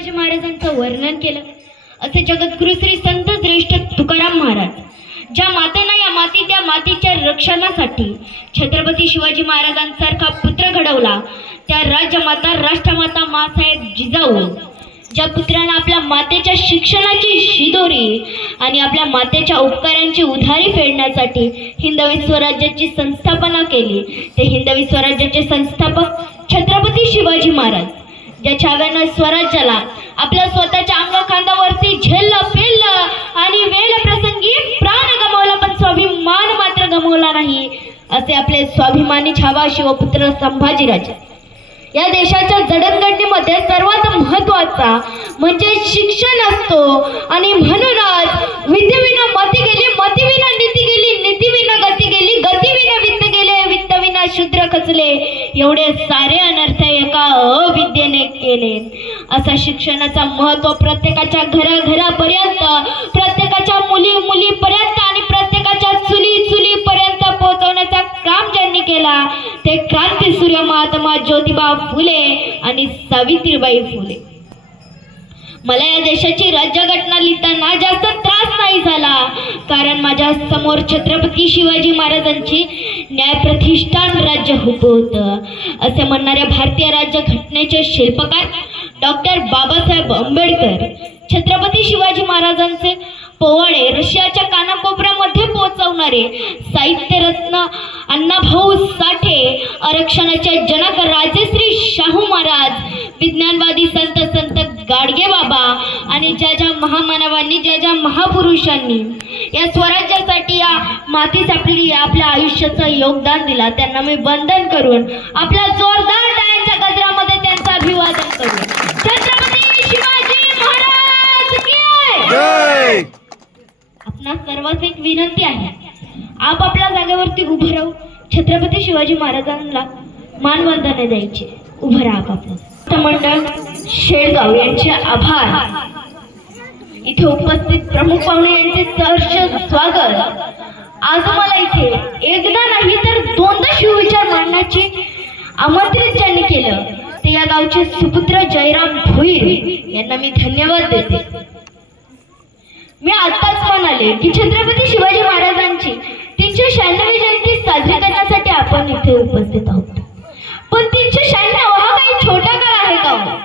शिवाजी महाराजांचं वर्णन केलं. असे जगद्गुरु श्री संत श्रेष्ठ तुकाराम महाराज, ज्या मातेनं या माती त्या मातीच्या रक्षणासाठी छत्रपती शिवाजी महाराजांसारखा पुत्र घडवला, त्या राज्यमाता राष्ट्रमाता मासाहेब जिजाऊ, ज्या पुत्रानं आपल्या मातेच्या शिक्षणाची शिदोरी आणि आपल्या मातेच्या उपकारांची उधारी फेडण्यासाठी हिंदवी स्वराज्याची संस्थापना केली, ते हिंदवी स्वराज्याचे संस्थापक छत्रपती शिवाजी महाराज, ज्या छाव्यानं स्वराज्याला आपल्या स्वतःच्या अंगखांद्यावरती झेललं पेललं आणि वेळ प्रसंगी प्राण गमावला, पण स्वाभिमान मात्र गमावला नाही, असे आपले स्वाभिमानी छावा शिवपुत्र संभाजीराजे. या देशाच्या जडणघडणीमध्ये सर्वात महत्त्वाचा म्हणजे शिक्षण असतो आणि म्हणूनच विद्येविना मती गेली, मतीविना नीती गेली, नीतीविना गती गेली, गतीविना वित्त गेले, वित्तविना शूद्र खचले, एवढे सारे अनर्थ एका अविद्येने केले. असा शिक्षणाचा महत्त्व प्रत्येकाच्या घराघरापर्यंत, प्रत्येकाच्या मुलीपर्यंत आणि प्रत्येकाच्या चुलीपर्यंत पोहोचवण्याचा काम ज्यांनी केला ते क्रांती सूर्य महात्मा ज्योतिबा फुले आणि सावित्रीबाई फुले. मला या देशाची राज्यघटना लिहिताना जास्त त्रास नाही झाला, कारण माझ्या समोर छत्रपती शिवाजी महाराजांची न्यायप्रतिष्ठान राज्य होतं असे म्हणणाऱ्या भारतीय राज्यघटनेचे शिल्पकार डॉक्टर बाबासाहेब आंबेडकर, छत्रपती शिवाजी महाराजांचे पोवाडे रशियाच्या कानाकोपऱ्यामध्ये पोहोचवणारे साहित्यरत्न अण्णाभाऊ साठे, आरक्षणाचे जनक राजश्री शाहू महाराज, विज्ञानवादी संत गाडगे बाबा आणि ज्या महामानवांनी, ज्या महापुरुषांनी या स्वराज्यासाठी या मातीस आपल्या आयुष्याचं योगदान दिला, त्यांना मी वंदन करून आपल्या जोरदार टाळ्यांच्या गजरामध्ये त्यांचं अभिवादन करू. छत्रपती शिवाजी महाराज की जय. आपणा सर्वांस एक विनंती आहे, आपल्या जागेवरती उभं राहू. छत्रपती शिवाजी महाराजांना मानवंदना द्यायची. उभं राहा. आपलं मंडळ शेळगाव यांचे आभार. इथे उपस्थित प्रमुख पाहुणे यांचे सहर्ष स्वागत. आज मला इथे एकदा नाही तर दोनदा शिवविचार मांडण्याची आमंत्रित ज्यांनी केलं ते या गावचे सुपुत्र जयराम भोईर यांना मी धन्यवाद देते. मी आत्ताच म्हणाले की छत्रपती शिवाजी महाराजांची 396वी जयंती साजरी करण्यासाठी आपण इथे उपस्थित आहोत, पण 396 हा काही छोटा काळ आहे का?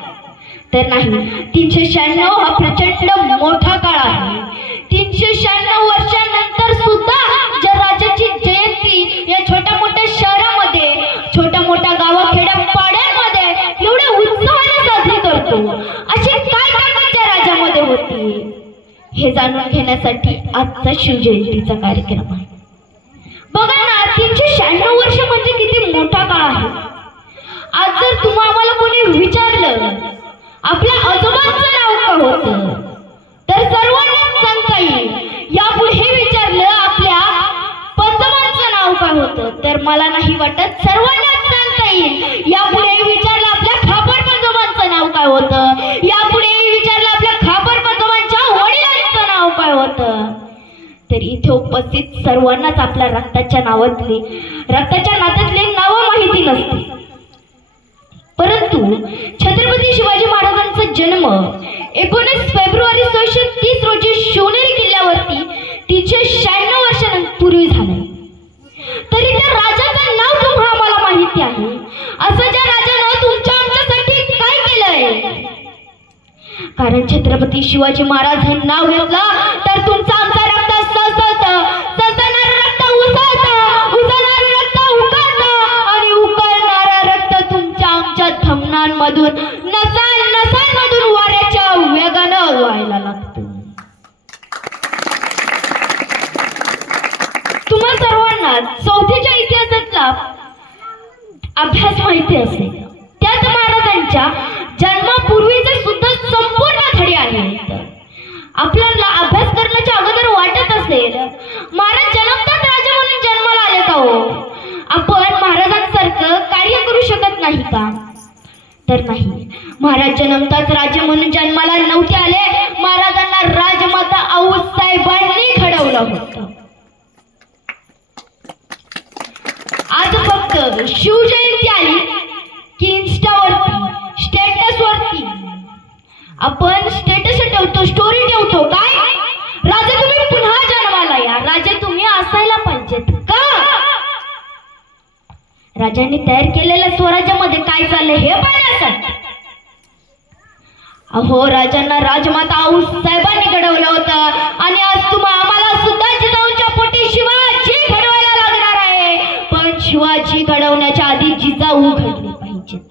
तर नाही, 396 हा प्रचंड मोठा काळ आहे. 396 वर्षांनंतर सुद्धा ज्या राजाची जयंती या छोट्या मोठ्या शहरामध्ये, छोट्या मोठ्या गावाखेड्या पाड्यांमध्ये एवढ्या उत्साहाने साजरी करतो, अशी काय ताकद त्या राजामध्ये होती हे जाणून घेण्यासाठी आजचा शिवजयंतीचा कार्यक्रम आहे. बघा ना, 396 वर्ष म्हणजे किती मोठा काळ आहे. आज जर तुम्हाला कोणी विचारलं आपल्या आजोबांचं नाव काय होतं, तर सर्वांनाच सांगता येईल. यापुढे हे विचारलं आपल्या पंजोबांचं नाव काय होतं, तर मला नाही वाटत सर्वांनाच सांगता येईल. यापुढे विचारलं आपल्या खापर पंजोबांचं नाव काय होतं, यापुढे विचारलं आपल्या खापर पंजोबांच्या वडिलांचं नाव काय होतं, तर इथे उपस्थित सर्वांनाच आपल्या रक्ताच्या नात्यातले नाव माहिती नसते. परंतु छत्रपती शिवाजी महाराजांचा जन्म 19 फेब्रुवारी 1630 रोजी शिवनेरी किल्ल्यावरती 396 वर्षांपूर्वी झाला. तरी त्या राजाचं नाव तुम्हाला माहिती आहे. असं ज्या राजानं तुमच्या आमच्यासाठी काय केलंय? कारण छत्रपती शिवाजी महाराज हे नाव घेतलं तर तुमचा आमचा रक्त सळसळणार रक्त उसळणार रक्त उकळतं आणि उकळणारं रक्त तुमच्या आमच्या धमन्यांमधून नसांमधून वाऱ्याच्या वेगानं व्हायला लागतं. तुम्हा सर्वांना चौथीच्या इतिहासातला अभ्यास माहिती असेल. त्यात महाराजांच्या जन्मापूर्वीचे सुद्धा संपूर्ण धडे आहेत. आपल्याला अभ्यास करण्याच्या अगोदर वाटत असेल महाराज जन्मताच राजा म्हणून जन्माला आले का हो, आपण महाराजांसारखं कार्य करू शकत नाही का? तर नाही, महाराज जन्मताच राजे म्हणून जन्माला नव्हते आले. महाराजांना राजमाता आऊसाहेबांनी घडवलं होतं. आज फक्त शिवजयंती आली की इंस्टावरती, स्टेटसवरती आपण स्टेटस ठेवतो, स्टोरी ठेवतो, काय राजे तुम्ही पुन्हा जन्माला या, राजे तुम्ही असायला पाहिजेत का? राजांनी तयार केलेल्या स्वराज्यामध्ये काय चाललंय हे पाहण्यासाठी. अहो, राजांना राजमाता आऊसाहेबांनी घडवलं होतं आणि आज आम्हाला सुद्धा जिजाऊंच्या पोटी शिवाजी घडवायला लागणार आहे. पण शिवाजी घडवण्याच्या आधी जिजाऊ घडले पाहिजेत.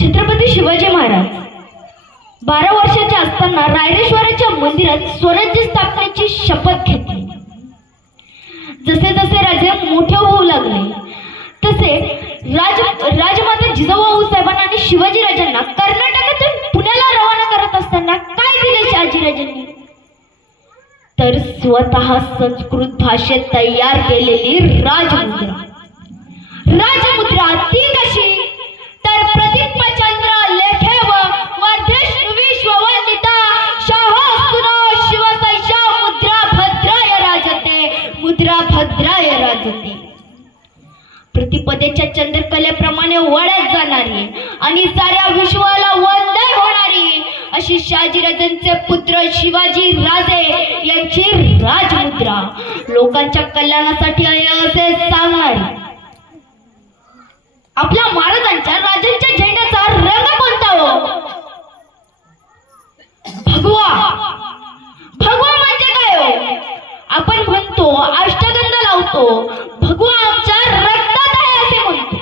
छत्रपती शिवाजी महाराज 12 वर्षाचे असताना रायरेश्वराच्या मंदिरात स्वराज्य स्थापनेची शपथ घेतली. जसे जसे राजे मोठे होऊ लागले तसे राजमाता जिजाऊ आऊसाहेबांना आणि शिवाजी राजांना कर्नाटकातून पुण्याला रवाना करत असताना काय दिले शहाजीराजांनी? तर स्वतः संस्कृत भाषेत तयार केलेली राजमुद्रा. राजमुद्रा ती कशी? तर प्रतिज्ञाचंद्र लेखेव वर्धेष्णु विश्ववंदिता शाहस्तुनो शिवसैषा मुद्रा भद्राय राजते, मुद्रा भद्राय राजते. प्रतिपदेच्या चंद्रकलेप्रमाणे वळत जाणारी आणि साऱ्या विश्वाला वंदन होणारी अशी शहाजीराजांचे पुत्र शिवाजी राजे यांची राजमुद्रा लोकांच्या कल्याणासाठी आहे असे सांगणारी. आपल्या महाराजांच्या राजांच्या झेंड्याचा रंग कोणता हो? भगवा. भगवा म्हणजे काय हो? आपण म्हणतो अष्टगंध लावतो, भगवा आमच्या रक्तात आहे असे म्हणतो.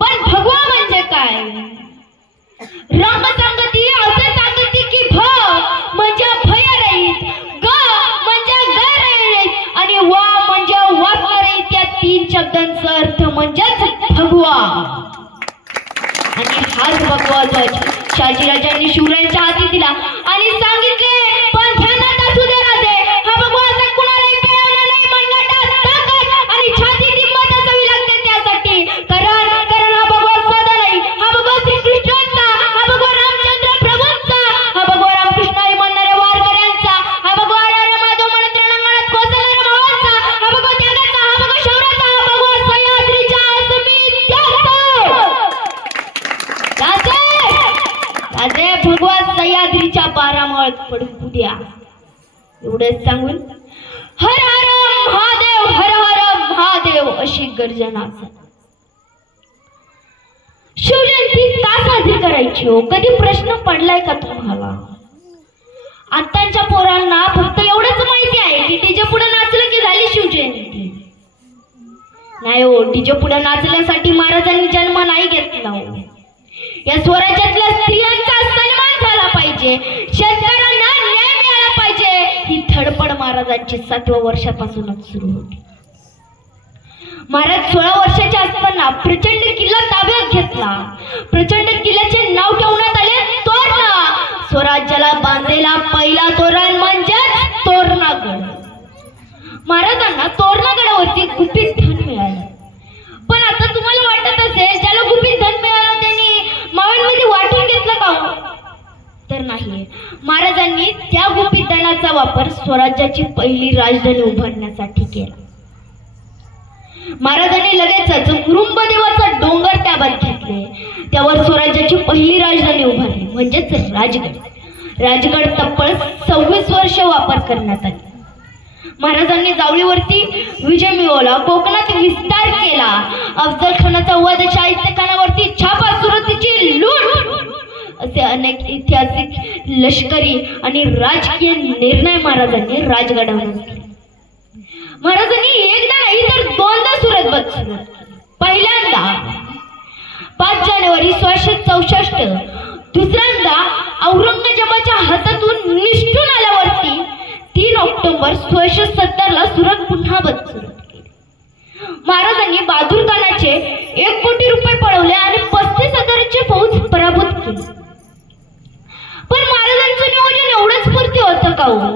पण भगवा म्हणजे काय? रंग सांगती असे सांगती की भ म्हणजे भयरहित, ग म्हणजे गैररहित आणि वा म्हणजे वासरहित. या 3 शब्दांचा अर्थ म्हणजेच भगवा. आणि हाच भगवा ध्वज शहाजीराजांनी शिवरायांच्या हाती दिला आणि सांगितले, पण ध्यानात असू दे राजे, हा भगवा असा कुणालाही पेळवणार नाही. मनगटात ताकद आणि छातीत हिंमत असावी लागते त्यासाठी. कारण हा भगवा साधा नाही. हा भगवा श्रीकृष्णांचा, हा भगवा रामचंद्र प्रभूंचा, हा भगवा रामकृष्णाई म्हणणाऱ्या वारकऱ्यांचा, हा भगवा हरे माधव म्हणत रणांगणात कोसळणाऱ्या भावांचा, हा भगवा त्यागाचा, हा भगवा शौर्याचा, हा भगवा सह्याद्रीच्या अस्मितेचा. राजे भगवा सह्याद्रीच्या पारामळ पडू द्या. एवढेच सांगून हर हर महादेव, हर हर महादेव अशी गर्जना. शिवजयंती का साजरी करायची हो? कधी प्रश्न पडलाय का तुम्हाला? आताच्या पोरांना फक्त एवढंच माहिती आहे की डीजे पुढे नाचलं की झाली शिवजयंती. नाही हो, डीजे पुढे नाचण्यासाठी महाराजांनी जन्म नाही घेतला हो. या स्वराज्यातल्या स्त्रियांचा सन्मान झाला पाहिजे, शेतकऱ्यांना न्याय मिळाला पाहिजे. ही धडपड महाराजांची 7व्या वर्षापासूनच सुरू होती. महाराज 16 वर्षाचे असताना प्रचंड किल्ला ताब्यात घेतला. प्रचंड किल्ल्याचे नाव ठेवण्यात आले तोरणा. स्वराज्याला बांधलेला पहिला तोरण म्हणजेच तोरणागड. महाराजांना तोरणागडावरती गुपित धन मिळालं. पण आता तुम्हाला वाटत असेल ज्याला गुपित धन मिळालं त्यांनी मावळमध्ये वाटून घेतलं का? तर नाही. महाराजांनी त्या गुपित धनाचा वापर स्वराज्याची पहिली राजधानी उभारण्यासाठी केला. महाराजांनी लगेचच मुरुंबदेवाचा डोंगर ताब्यात घेतले. त्यावर स्वराज्याची पहिली राजधानी उभारली म्हणजेच राजगड. राजगड तब्बल 26 वर्ष वापर करण्यात आले. महाराजांनी जावळीवरती विजय मिळवला, कोकणात विस्तार केला, अफजल खानाचा वध, शाहिस्ते खानावरती छापा, सुरतेची लूट असे अनेक ऐतिहासिक, लष्करी आणि राजकीय निर्णय महाराजांनी राजगडावर घेतले. महाराजांनी एकदा नाही तर 2दा सुरत बंद केली. पहिल्यांदा 5 जानेवारी 1664, दुसऱ्यांदा औरंगजेबाच्या हातातून निष्ठून आल्यावरती 3 ऑक्टोबर 1670 सुरत पुन्हा बंद केली. महाराजांनी बहादूर खानाचे 1 कोटी रुपये पळवले आणि 35,000ची फौज पराभूत केली. पण महाराजांचं नियोजन एवढंच पुरते होतं का हो?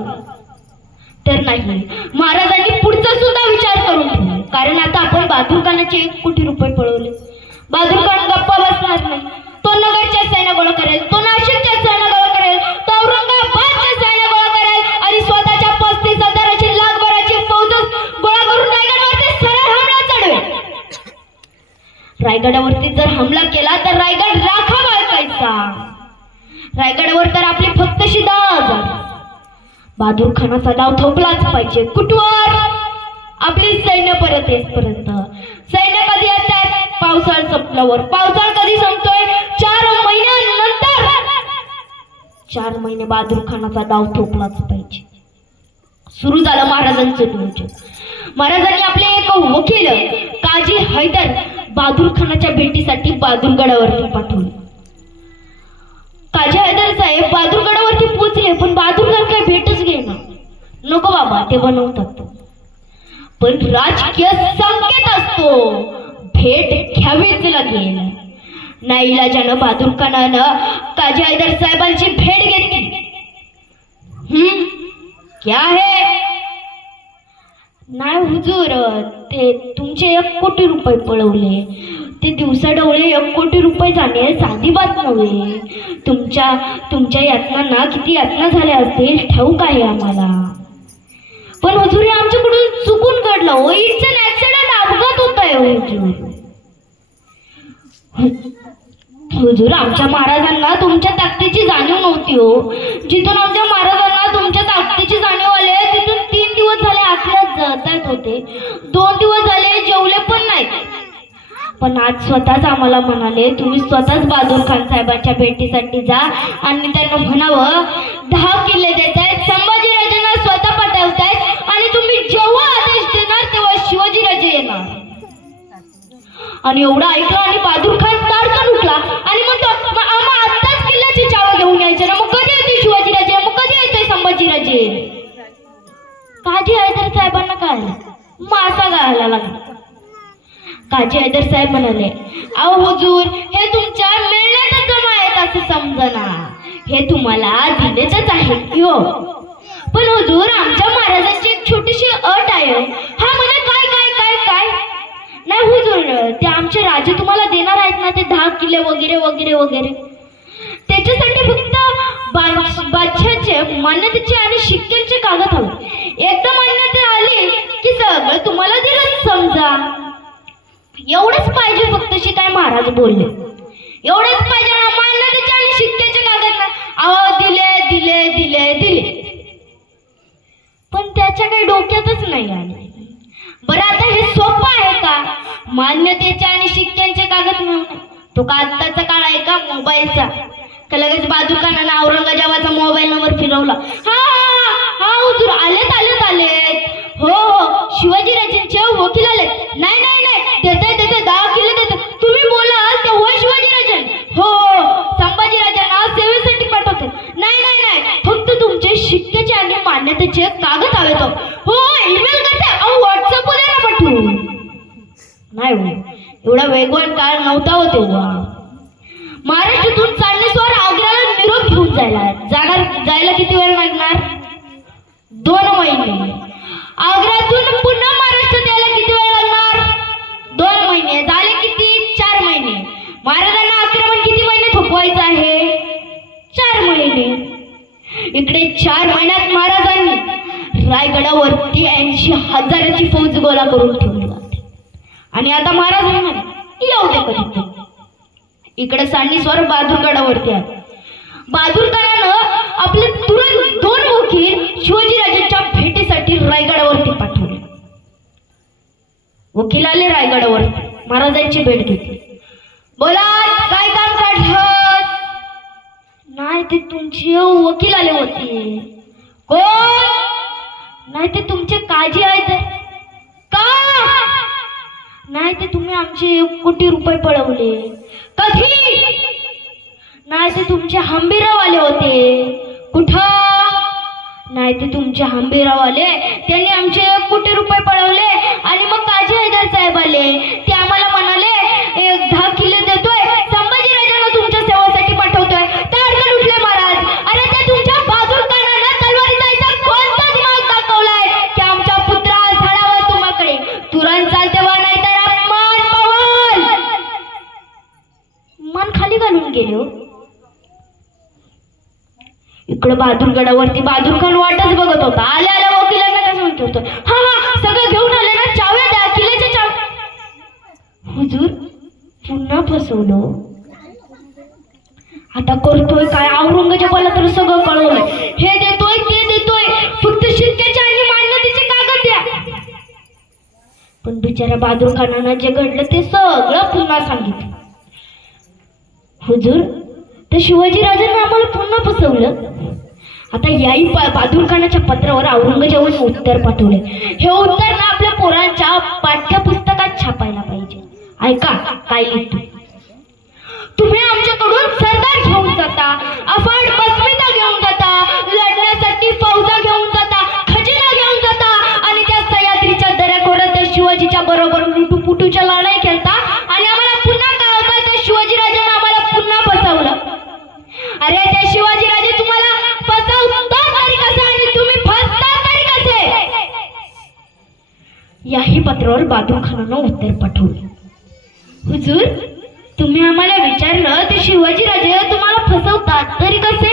तर नाही. महाराजांनी पुढचा सुद्धा विचार करून ठेवला. कारण आता आपण बहादूर खानाचे 1 कोटी रुपये पळवले. बहादूर खान गप्पा बसणार नाही. तो नगरच्या सैन्य गोळा करेल, तो नाशिकच्या सैन्य गोळा करेल, तो औरंगाबादच्या सैन्य गोळा करेल आणि स्वतःच्या 35,000ची लाखभराची फौज गोळा करून रायगडावरती सरळ हमला चढवेल. रायगडावरती जर हमला केला तर रायगड राखा रायगडावर तर आपले फक्तशी 10,000. बहादूर खानाचा डाव थोपलाच पाहिजे. कुठवर? आपली सैन्य परत येईपर्यंत. सैन्य कधी येतात? पावसाळा संपल्यावर. पावसाळा कधी संपतोय? 4 महिन्यानंतर. 4 महिने बहादूर खानाचा डाव थोपलाच पाहिजे. सुरू झालं महाराजांचं नियोजन. महाराजांनी आपले एक वकील काजी हैदर बहादूर खानाच्या भेटीसाठी बहादूरगडावरती पाठवले. काजी हैदर साहेब बहादूरगडावरती पोहोचले, पण बहादूरगड काय भेटच घेणार. नको बाबा, ते बनवतात. पण राजकीय संकेत असतो, भेट घ्यावीच लागेल. नाईलाजानं बहादूर खानानं काजी हैदर साहेबांची भेट घेतली. क्या है? नाही हुजूर, ते तुमचे 1 कोटी रुपये पळवले. ते दिवसाढवळे 1 कोटी रुपये जाणे साधी बात नव्हे. तुमच्या यातनांना किती यातना झाल्या असतील ठाऊक आहे आम्हाला. पण हुजूर, हे आमच्याकडून चुकून घडलं हो. इट्स अन ऍक्सिडेंट, अपघात होताय हुजूर. हुजूर, आमच्या महाराजांना तुमच्या ताकदीची जाणीव नव्हती हो. जिथून आमच्या महाराजांना तुमच्या ताकदीची जाणीव आली, तिथून 3 दिवस झाले आतल्यात जळतायत होते. 2 दिवस झाले जेवले पण नाही. पण आज स्वतःच आम्हाला म्हणाले, तुम्ही स्वतःच बहादूर खान साहेबांच्या भेटीसाठी जा आणि त्यांना म्हणावं 10 किल्ले देत आहेत, संभाजीराजांना स्वतः पाठवतायत आणि तुम्ही जेव्हा आदेश देणार तेव्हा शिवाजीराजे येणार. आणि एवढं ऐकलं आणि बहादूर खान ताडकन उठला आणि म्हणतो, आम्हा आत्ताच किल्ल्याची चावं घेऊन यायचे ना. मग कधी येते शिवाजीराजे? मग कधी येतोय संभाजीराजे? काजी हैदर साहेबांना कळलं, मासा गाळायला लागला. काजी हैदर साहेब म्हणाले, अहो हुजूर, हे तुमच्या मेळण्यातच जमा आहेत असं समजना. हे तुम्हाला दिलेच आहे की हो. पण हुजूर, आमच्या महाराजांची एक छोटीशी अट आहे. हा म्हणे, काय काय काय काय? नाही हुजूर, ते आमचे राजे तुम्हाला देणार आहेत ना, ते 10 किल्ले वगैरे वगैरे वगैरे. त्याच्यासाठी फक्त बादशाहचे मान्यतेचे आणि शिक्क्यांचे कागद हवे. एकदा मान्यता आली की सगळं तुम्हाला दिलं समजा. एवढंच पाहिजे फक्तशी, काय महाराज बोलले. एवढंच पाहिजे, मान्यतेचे आणि शिक्क्याचे कागद ना. अहो, दिले दिले दिले दिले. पण त्याच्या काही डोक्यातच नाही आले. बरं, आता हे सोपं आहे का? मान्यतेचे आणि शिक्क्यांचे कागद मिळवणे. तो का आत्ताचा काळ आहे का मोबाईलचा? का लगेच बहादूर खानानं औरंगजेबाचा मोबाईल नंबर फिरवला? हा हा हा हुजूर, आलेत आलेत आलेत. हो हो, शिवाजीराजांचे वकील आलेत. नाही नाही नाही, देते 10 किल्ले देते. तुम्ही बोलाल ते होय शिवाजीराजन? हो, संभाजीराजांना सेवेसाठी पाठवते. नाही नाही नाही, फक्त तुमचे शिक्क्याचे आणि मान्यतेचे कागद हवेत. हो, ईमेल करते. अहो, व्हॉट्सअपवर ना पाठवू. नाही हो, एवढा वेगवान काळ नव्हता हो तेव्हा. महाराष्ट्रातून चालणेस्वार आग्र्याला निरोप घेऊन जायला किती वेळ लागणार? 2 महिने. आग्र्यातून पुन्हा महाराष्ट्रात यायला किती वेळ लागणार? 2 महिने. झाले किती? 4 महिने. महाराजांना आक्रमण किती महिने थोपवायचं आहे? 4 महिने. इकडे 4 महिन्यात महाराजांनी रायगडावरती 80,000ची फौज गोळा करून ठेवली जाते. आणि आता महाराज म्हणाले, येऊ दे कधी. इकडे सांडीस्वार बहादूरगडावरती आहे. बहादूर खानानं आपले तुरंत 2 वकील शिवाजीराजांच्या भेटीसाठी रायगडावरती पाठवले. वकील आले रायगडावरती, महाराजांची भेट घेतली. बोला, काय काम काढलं? नाही, ते तुमचे वकील आले होते. कोण? नाही, ते तुमचे काजी आहेत. का? नाही, ते तुम्ही आमचे 1 कोटी रुपये पळवले. कधी? नाही, ते तुमचे हंबीरराव आले होते. कुठं? नाही, ते तुमचे हंबीरराव आले, त्यांनी आमचे 1 कोटी रुपये पळवले. आणि मग काजी हैदर साहेब आले, ते आम्हाला म्हणाले 10 किल्ले देतोय, संभाजीराजांना तुमच्या सेवेसाठी पाठवतोय. ताडकन उठले महाराज. अरे, ते तुमच्या बहादूर खानानं तलवारी जायचा कोणता दिमाग दाखवलाय की आमच्या पुत्रास धडावं तुम्हाकडे? तुरंत चालते वा, नाही तर अपमान पावल. मन खाली घालून गेले हो. इकडे बहादूरगडावरती बहादूर खान वाटच बघत होता. आल्या वकिलांना कसं म्हणत होतं, हा हा, सगळं घेऊन आले ना, चाव्या द्या, किल्ल्याच्या चाव्या. हुजूर, पुन्हा फसवलो. आता करतोय काय? औरंगजेबाला तर सगळं कळवलंय, हे देतोय ते देतोय, फक्त शिक्क्याच्या आणि मान्यतेचे कागद द्या. पण बिचारा बहादूर खानानं जे घडलं ते सगळं पुन्हा सांगितलं. हुजूर, तर शिवाजी राजांना आम्हाला पुन्हा फसवलं. आता याही बहादूर खानाच्या पत्रावर औरंगजेबाने उत्तर पाठवले. हे उत्तर ना आपल्या पोरांच्या पाठ्यपुस्तकात छापायला पाहिजे. ऐका काय लिहितो. तुम्ही आमच्याकडून सरदार घेऊन जाता, अफाट बसमिता घेऊन जाता, लढण्यासाठी फौजा घेऊन जाता, खजिना घेऊन जाता आणि त्या सह्याद्रीच्या दऱ्याखोऱ्यात त्या शिवाजीच्या बरोबर लुटूपुटूच्या लढाई खेळता आणि आम्हाला पुन्हा काय होतं? त्या शिवाजी राजाने आम्हाला पुन्हा फसवलं. अरे त्या शिवाजी राजे तुम्हाला फसवतात तरी कसे आणि तुम्ही फसतात तरी कसे? याही पत्रावर बहादूर खानानं उत्तर पाठवलं. हुजूर, तुम्ही आम्हाला विचारलं ते शिवाजी राजे तुम्हाला फसवतात तरी कसे?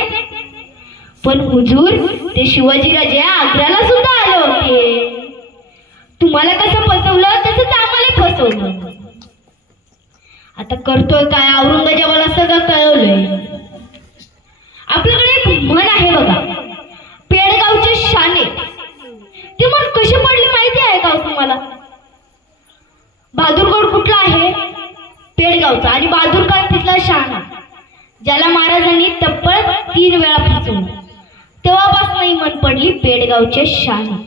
पण हुजूर, ते शिवाजी राजे आग्र्याला सुद्धा आले होते. तुम्हाला कसं फसवलं तसंच आम्हाला फसवलं. आता करतोय काय? औरंगजेबाला सगळं कळवलंय. आपल्याकडे एक म्हण आहे बघा, पेडगावचे शाने. ते म्हण कशी पडली माहिती आहे का तुम्हाला? बहादूरगड कुठला आहे? पेडगावचा. आणि बहादूर खान तिथला शहाणा, ज्याला महाराजांनी तब्बल 3 वेळा फसवलं. तेव्हापासून ही म्हण पडली पेडगावचे शहाणे.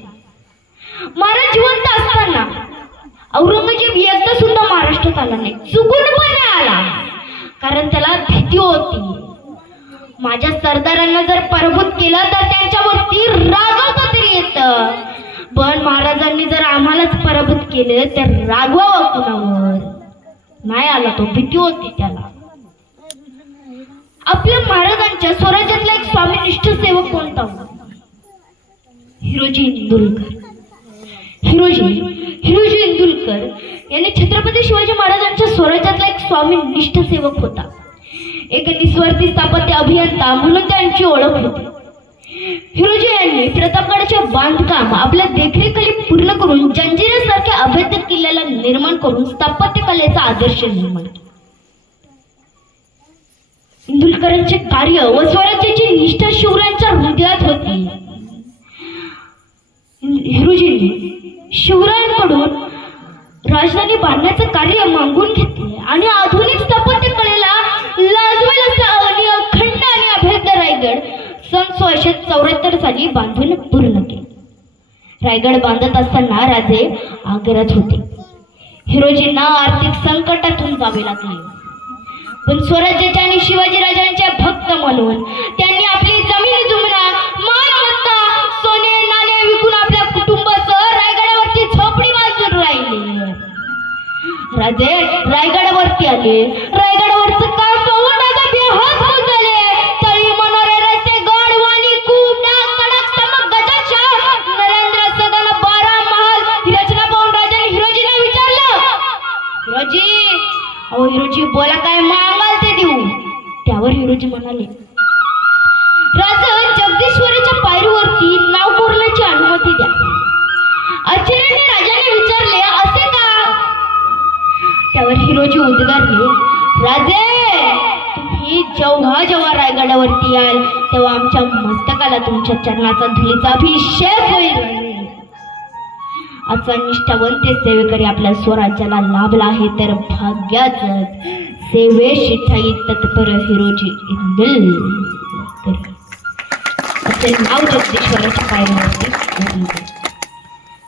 महाराज जिवंत असताना औरंगजेब एकदा सुद्धा महाराष्ट्रात आला नाही, चुकून पण नाही आला. कारण त्याला भीती होती, माझ्या सरदारांना जर पराभूत केलं तर त्यांच्यावरती रागवता तरी येतं, पण महाराजांनी जर आम्हालाच पराभूत केले तर रागवावं कुणावर? नाही आला तो, भीती होती त्याला. आपल्या महाराजांच्या स्वराज्यातला एक स्वामीनिष्ठ सेवक कोणता होता? हिरोजी इंदुलकर. हिरोजी इंदुलकर यांनी छत्रपती शिवाजी महाराजांच्या स्वराज्यातला एक स्वामीनिष्ठ सेवक होता. एक निस्वार्थी स्थापत्य अभियंता म्हणून त्यांची ओळख होती. हिरोजी यांनी प्रतापगडाचे बांधकाम आपल्या देखरेखीखाली पूर्ण करून जंजिऱ्यासारख्या अभेद्य किल्ल्याला निर्माण करून स्थापत्य कलेचा आदर्श निर्माण केला. इंदुलकरांचे कार्य व स्वराज्याची निष्ठा शिवरायांच्या हृदयात होती. हिरोजींनी शिवरायांकडून राजधानी बांधण्याचं कार्य मागून घेतले आणि आधुनिक स्थापत्य कलेला लाजवेल असा अखंड आणि अभेद्य रायगड सन 1674 साली बांधून पूर्ण केले. रायगड बांधत असताना राजे आग्र्यात होते. हिरोजींना आर्थिक संकटातून जावे लागले, पण स्वराज्याचे आणि शिवाजी राजांचे भक्त म्हणून त्यांनी आपली जमीन जुमना मालमत्ता सोने नाणे विकून आपल्या कुटुंबासह रायगडावरती झोपडी बांधून राहिले. राजे रायगडावरती आले. रायगडावरचं काम पाहून राजा बेहोश होऊन झाले. तळी मनोरे रस्ते गड वाणी कूप डाग तडक चमक गजशाह नरेंद्र सदन 12 महाल ही रचना पाहून राजाने हिरोजींना विचारलं, हिरोजी, अहो हिरोजी बोला, काय मागाल ते देऊ? त्यावर हिरोजी म्हणाले, राजा जगदीश्वराच्या पायरीवरती नाव कोरण्याची अनुमती द्या. आश्चर्याने राजाने विचारले, असे का? त्यावर हिरोजी उद्गारले, राजे, तुम्ही जेव्हा जेव्हा रायगडावरती याल तेव्हा आमच्या मस्तकाला तुमच्या चरणाचा धुलीचा अभिषेक होईल. असा निष्ठावंत सेवेकरी आपल्या स्वराज्याला लाभला आहे तर भाग्याच सेवेशी ठाई तत्पर हिरोजी इंदुलकर असे नाव जगदीश्वराच्या पायरीवरती.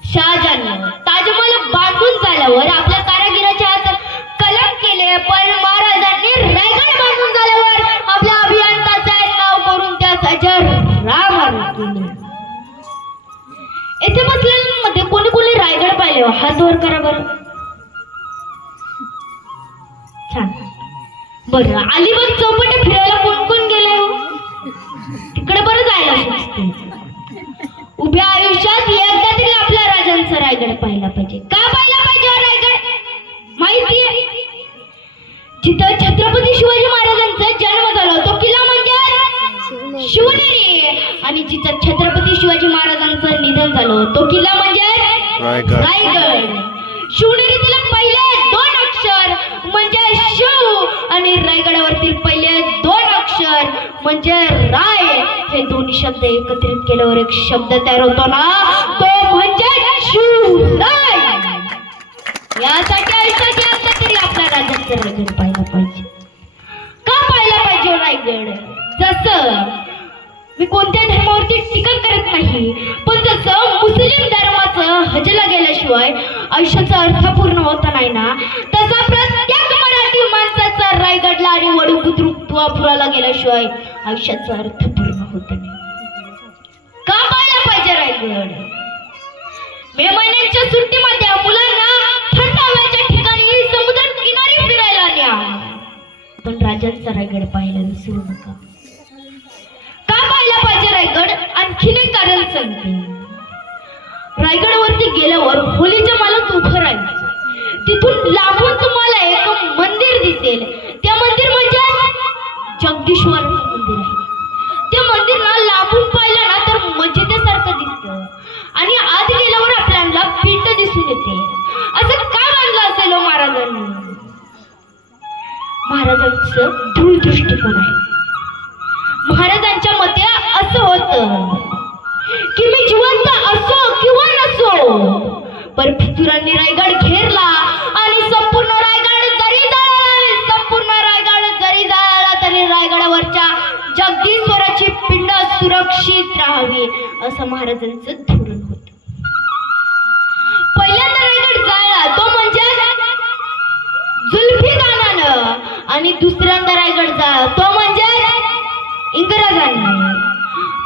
शहाजहान ताजमहल बांधून झाल्यावर आपल्या कारागिराच्या हात कलम केले, पण महाराजांनी रायगड बांधून झाल्यावर आपल्या अभियंताचे नाव करून त्यास अजर राम केले. येथे बसलेल्यांमध्ये कोणी कोणी रायगड पाहिले? हात वर करा बरं. छान. बरं, अलिबाग चौपाटी फिरायला कोण कोण गेले? तिकडे बरं जायला सुचते. उभ्या आयुष्यात एकदा तरी आपल्या राजांचा रायगड पाहिला पाहिजे. का पाहिला पाहिजे रायगड? माहितीये, जिथं छत्रपती शिवाजी महाराजांचा जन्म झाला तो किल्ला म्हणजे शिवनेरी, आणि जिथं छत्रपती शिवाजी महाराजांचं निधन झालं तो किल्ला म्हणजे रायगड. शिवनेरीतील पहिले 2 अक्षर म्हणजे शिव आणि रायगडावरतील पहिले 2 अक्षर म्हणजे राय हे दोन्ही शब्द एकत्रित केल्यावर एक शब्द तयार होतो ना, तो म्हणजे शिवराय. यासाठी आयुष्यात एकदा तरी आपल्या राजाचं रायगड पाहिला पाहिजे. का पाहिला पाहिजे रायगड? जसं मी कोणत्या धर्मावरती टीका करत नाही, पण जसं मुस्लिम धर्माचं हजला गेल्याशिवाय आयुष्याचा अर्थ पूर्ण होत नाही ना, तसा प्रत्येक मराठी माणसाचा रायगडला आणि वडू बुद्रुक तुळापुराला गेल्याशिवाय आयुष्याचा अर्थ पूर्ण होत नाही. का पाहायला पाहिजे रायगड? मे महिन्याच्या सुट्टीमध्ये मुलांना थंड हवेच्या ठिकाणी समुद्र किनारी फिरायला न्या, पण राजांचा रायगड पाहायला विसरू नका. का पाहायला पाहिजे रायगड? आणखीन एक कारण सांगते. रायगडवरती गेल्यावर होलीच्या मालात उभं राहायचं. तिथून लांबून तुम्हाला एक मंदिर दिसेल. ते मंदिर म्हणजे जगदीश्वराचं मंदिर आहे. ते मंदिर ना लांबून पाहिलं ना तर मस्जिदीसारखं दिसतं आणि आत गेल्यावर आपल्याला पिंड दिसून येते. असं का बांधलं असेल महाराजांनी? महाराजांचं दूरदृष्टिकोन आहे. महाराजांच्या मते असं होतं की मी जिवंत असो किंवा नसो, पर फितुरांनी रायगड घेरला आणि संपूर्ण रायगड जरी जळाला तरी रायगडावरच्या जगदीश्वराची पिंड सुरक्षित राहावी असं महाराजांचं धोरण होतं. पहिल्यांदा रायगड जळला तो म्हणजे जुल्फिकानानं, आणि दुसऱ्यांदा रायगड जळला तो म्हणजे इंग्रजांनी.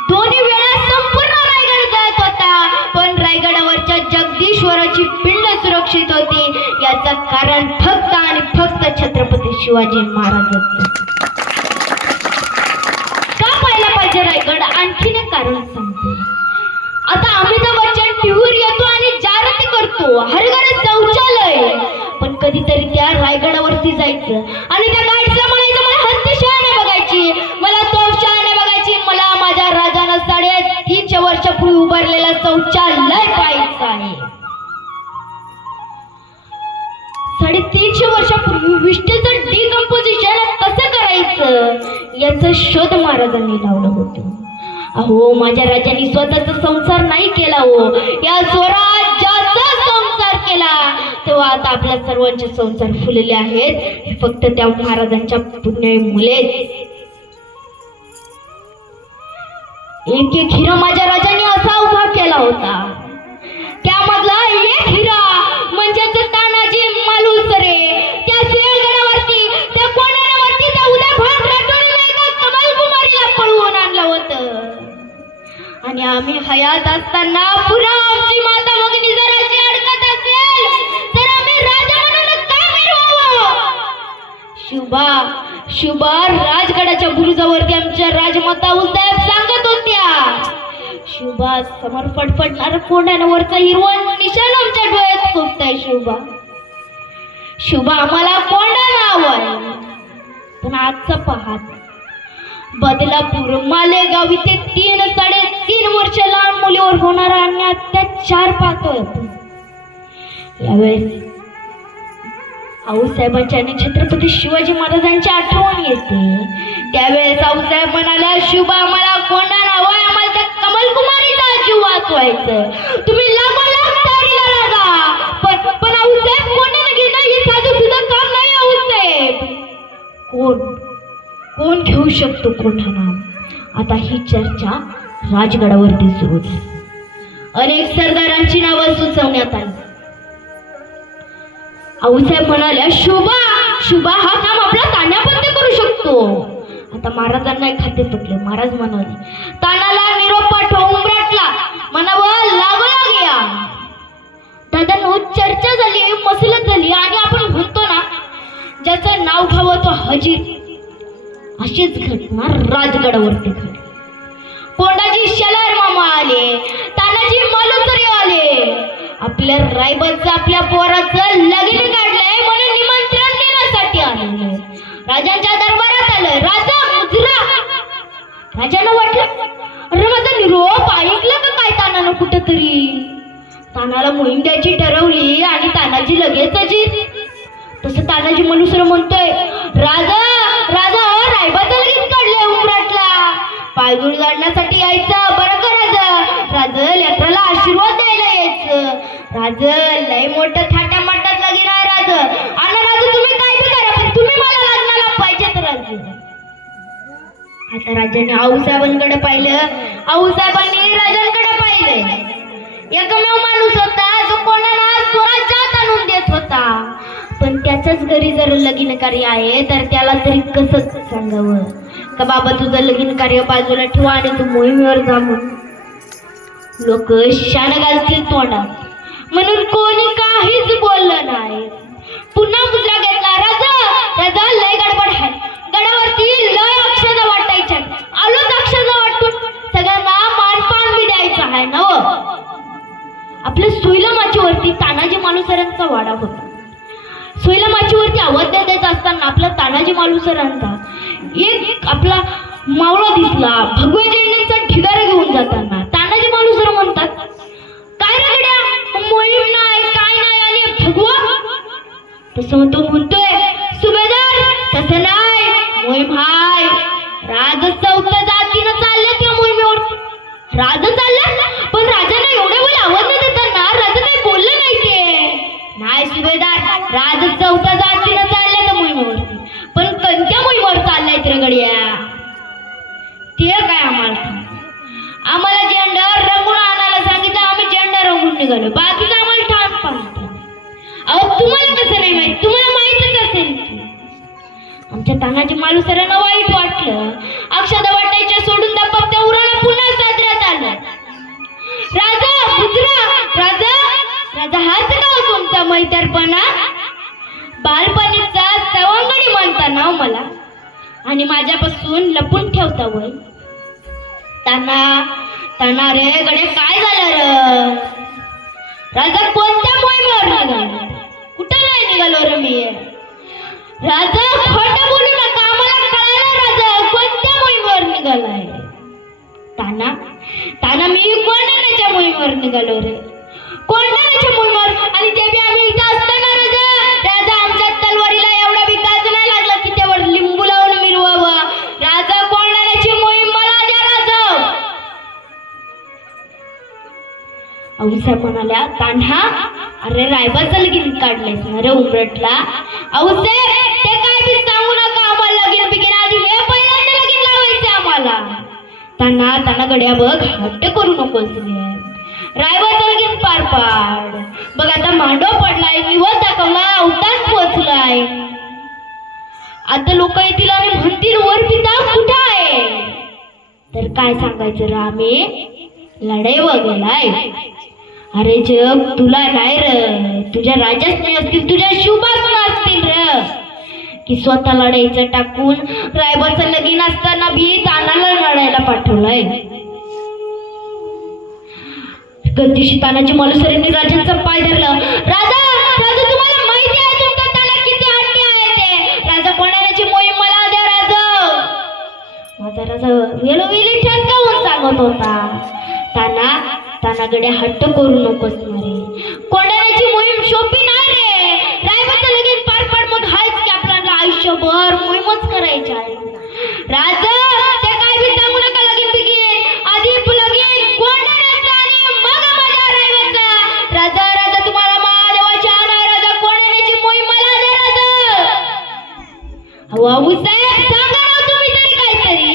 दोन्ही वेळा संपूर्ण रायगड जळत होता, पण रायगडावरच्या जगदीश्वराची पिंड सुरक्षित होती. याचं कारण फक्त आणि फक्त छत्रपती शिवाजी महाराजांचं. का पाहायला पाहिजे रायगड? आणखीन एक कारण सांगते. आता अमिताभ बच्चन टीव्हीवर येतो आणि जाहिराती करतो हर घर शौचालय, पण कधीतरी त्या रायगडावरती जायचं आणि त्या गाडीला म्हणायचं मला हत्तीशाळा नाही बघायची, मला तोफशाळा नाही बघायची, मला माझ्या राजानं 350 वर्षापूर्वी उभारलेलं शौचालय पाहायचं आहे. 350 वर्षापूर्वी विष्टेचं डिकम्पोजिशन कसं करायचं याचा शोध महाराजांनी लावलं होतं. अहो, माझ्या राजांनी स्वतःचा संसार नाही केला हो, या स्वराज्याचा संसार केला. तेव्हा आता आपल्या सर्वांचे संसार फुलले आहेत हे फक्त त्या महाराजांच्या पुण्यामुळे. एक हिरा माझ्या राजांनी असा उभा केला होता, त्यामधला एक हिरा म्हणजेच तानाजी मालुसरे. त्या सिंहगडावरती त्या कोणावरती त्या उद्या भाग राठोडीने एका कमलकुमारीला पळवून आणलं होतं, आणि आम्ही हयात असताना पुन्हा आमची माता भगिनी जर अशी अडकत असेल तर आम्ही राजा म्हणून का मिरवावं? शुभा राजगडाच्या बुरुजावरती आमच्या राजमाता उसाहेब सांगत होत्या. शुभा समोर फडफडणारा कोंडाण्यावरचा हिरवा निशाण आमच्या डोळ्यात सोबताय. शुभा आम्हाला कोंडा नाव आहे, पण आजचा पाहत बदलापूर मालेगाव इथे 3-3.5 वर्ष लहान मुलीवर होणारा अन्याय अत्याचार पाहतोय. यावेळेस आऊसाहेबांच्या आणि छत्रपती शिवाजी महाराजांची आठवण येते. त्यावेळेस आऊसाहेब म्हणाल्या, शुभा आम्हाला कोंडा नाव आहे, आम्हाला त्या कमलकुमारीचा जीव वाचवायचं, तुम्ही लागोलाग तयारीला लागा. पण आऊसाहेब कोणाला घेणं हे साधं सुद्धा काम नाही. आऊसाहेब कोण घेऊ शकतो कोणा नाव? आता ही चर्चा राजगडावरती सुरू झाली. अनेक सरदारांची नावं सुचवण्यात आली. आऊसाहेब म्हणाल्या, शुभा हा काम आपला तान्यापत्य करू शकतो. आता महाराजांना एक खाते पटले. महाराज म्हणाले, तानाला निरोप पाठवा उंबराटला, म्हणावं लागोलाग या. दादा चर्चा झाली, मसलत झाली, आणि आपण म्हणतो ना ज्याचं नाव घ्यावं तो हजीर. अशीच घटना राजगडावरती घडली. कोंडाजी शलार मामा आले, तानाजी मालुसरे आले. आपल्या रायबाचं आपल्या पोराचं लग्न काढलंय म्हणून निमंत्रण देण्यासाठी आले. राजांच्या दरबारात आलं. राजा मुजरा. राजांना वाटलं, अरे माझा निरोप ऐकलं का काय तानानं कुठंतरी. तानाला मोहीम द्यायची ठरवली आणि तानाजी लगेच अजित. तसं तानाजी मालुसरे म्हणतोय, राजा रायबाचं लगेच काढलंय उंबराटला. पायगुळ गाडण्यासाठी यायचं. बरं का राज लेकराला आशीर्वाद द्यायला यायचं. राज लय मोठं थाट्या माटात लगीन आहे राज. आणि राज तुम्ही काय बी करा पण तुम्ही मला लग्नाला पाहिजेत राज. आता राजाने आऊसाहेबांकडे पाहिलं. आऊसाहेबांनी राजांकडे पाहिलं. एकमेव माणूस होता जो कोणाला स्वराज्यात आणून देत होता. पण त्याच्याच घरी जर लगीन कार्य आहे तर त्याला तरी कसं सांगावं का बाबा तुझं लगीन कार्य बाजूला ठेवा आणि तू मोहिमेवर जा म्हणून. लोक शान घालतील तोंडात म्हणून कोणी काहीच बोललं नाही. पुन्हा मुद्रा घेतला. राजा लय गडबड आहे. गडावरती लय अक्षता वाटायच्या. आलोच अक्षता वाटून सगळ्यांना मानपान बी द्यायचं आहे ना. आपल्या सोयला माचीवरती तानाजी मालुसरांचा वाडा होता. सोयला माचीवरती आवाज द्यायचा असताना आपला तानाजी मालुसरांचा एक आपला मावळा दिसला. भगवे झेंड्यांचा ढिगारा घेऊन जाताना तानाजी मालुसर म्हणतात, काय रगड्या मोहीम नाही काय नाही आणि भगवा. तसं तो म्हणतोय, सुभेदार तसं नाही, मोहीम हाय. राज चौथ्या जातीनं चालल्या त्या मोहिमेवर. राज चालल्या पण राजांना एवढ्या वेळ आवाज न देताना राजा काही बोललं नाही. ते नाही सुभेदार, राज चौथ्या जातीनं चालल्या त्या मोहिमेवरती. पण कोणत्या मोहिमेवर चाललाय तर गड्या ते काय आम्हाला झेंड्यावर रंगून आणायला सांगितलं. आम्ही झेंडा रंगून निघालो. बाकीचं आम्हाला ठाम पाहतो. अहो तुम्हाला कसं नाही माहित, तुम्हाला माहितच असेल की. आमच्या तानाजी मालुसरांना वाईट वाटलं. अक्षता वाटायच्या सोडून त्या उराला पुन्हा साजऱ्यात आलं. राजा गुजरा राजा हाच का तुमचा मैत्रपणा? बालपणीचा सवंगडी म्हणता ना मला आणि माझ्यापासून लपून ठेवता वय. ताना रे गडे काय झालं र? राजा कोणत्या मोहिमेवर निघाला? कुठं नाही निघालो रे मी. राजा खोटं बोलू नका, आम्हाला कळालं राजा कोणत्या मोहिमेवर निघालाय. ताना मी कोंढाण्याच्या मोहिमेवर निघालो रे. कोंढाण्याच्या मोहिमेवर आणि ते बी आम्ही इथं असताना राजा आमच्या तलवारीला एवढा बी गाज नाही लागला की त्यावर लिंबू लावून मिरवावं. राजा कोंढाण्याची मोहीम मला द्या राजा. आऊसाहेब म्हणाल्या, तान्हा अरे रायबाचं लगीन काढलंयस ना रे उमरटला. आऊसाहेब ते काय बी सांगू नका आम्हाला. लगीन बिगीन आधी हे पहिल्यांदा लगीन लावायचं आम्हाला. ताना गड्या बघ हट्ट करू नकोस रे. रायबाचं लगीन पार पाड. बघ आता मांडव पडलाय, निवड दाखवला, अवतार पोचलाय. आता लोक येतील आणि म्हणतील वर पिता कुठं आहे. तर काय सांगायचं रा आम्ही लढाई वगैलाय. अरे जग तुला नाही र, तुझ्या राजाच नाही असतील, तुझ्या शिवबाच असतील र की स्वतः लढायचं टाकून रायबाचं लगीन असताना भी तानाला लढायला पाठवलंय. गद्दीशी तानाजी मालुसरांनी राजांचा पाय धरला. राजा तुम्हाला माहिती आहे तुमचा ताना किती हट्टी आहे ते. राजा कोंढाण्याची मोहीम मला द्या राजा. माझा राजा वेळोवेळी ठसकावून सांगत होता. तानागड्या हट्ट करू नकोस मारे. कोंढाण्याची मोहीम सोपी नाही रे. रायबाचं लगीन पार पाड मग हायच की आपल्याला आयुष्यभर मोहीमच करायची आहे. राजा ते काय बी सांगू नका. लगीन बिगीन आधी लगीन कोंढाण्याचं आणि मग माझ्या रायबाचा. राजा तुम्हाला महादेवाची आण आहे. राजा कोंढाण्याची मोहीम मला द्या राजा. आऊसाहेब सांगा ना तुम्ही तरी काहीतरी.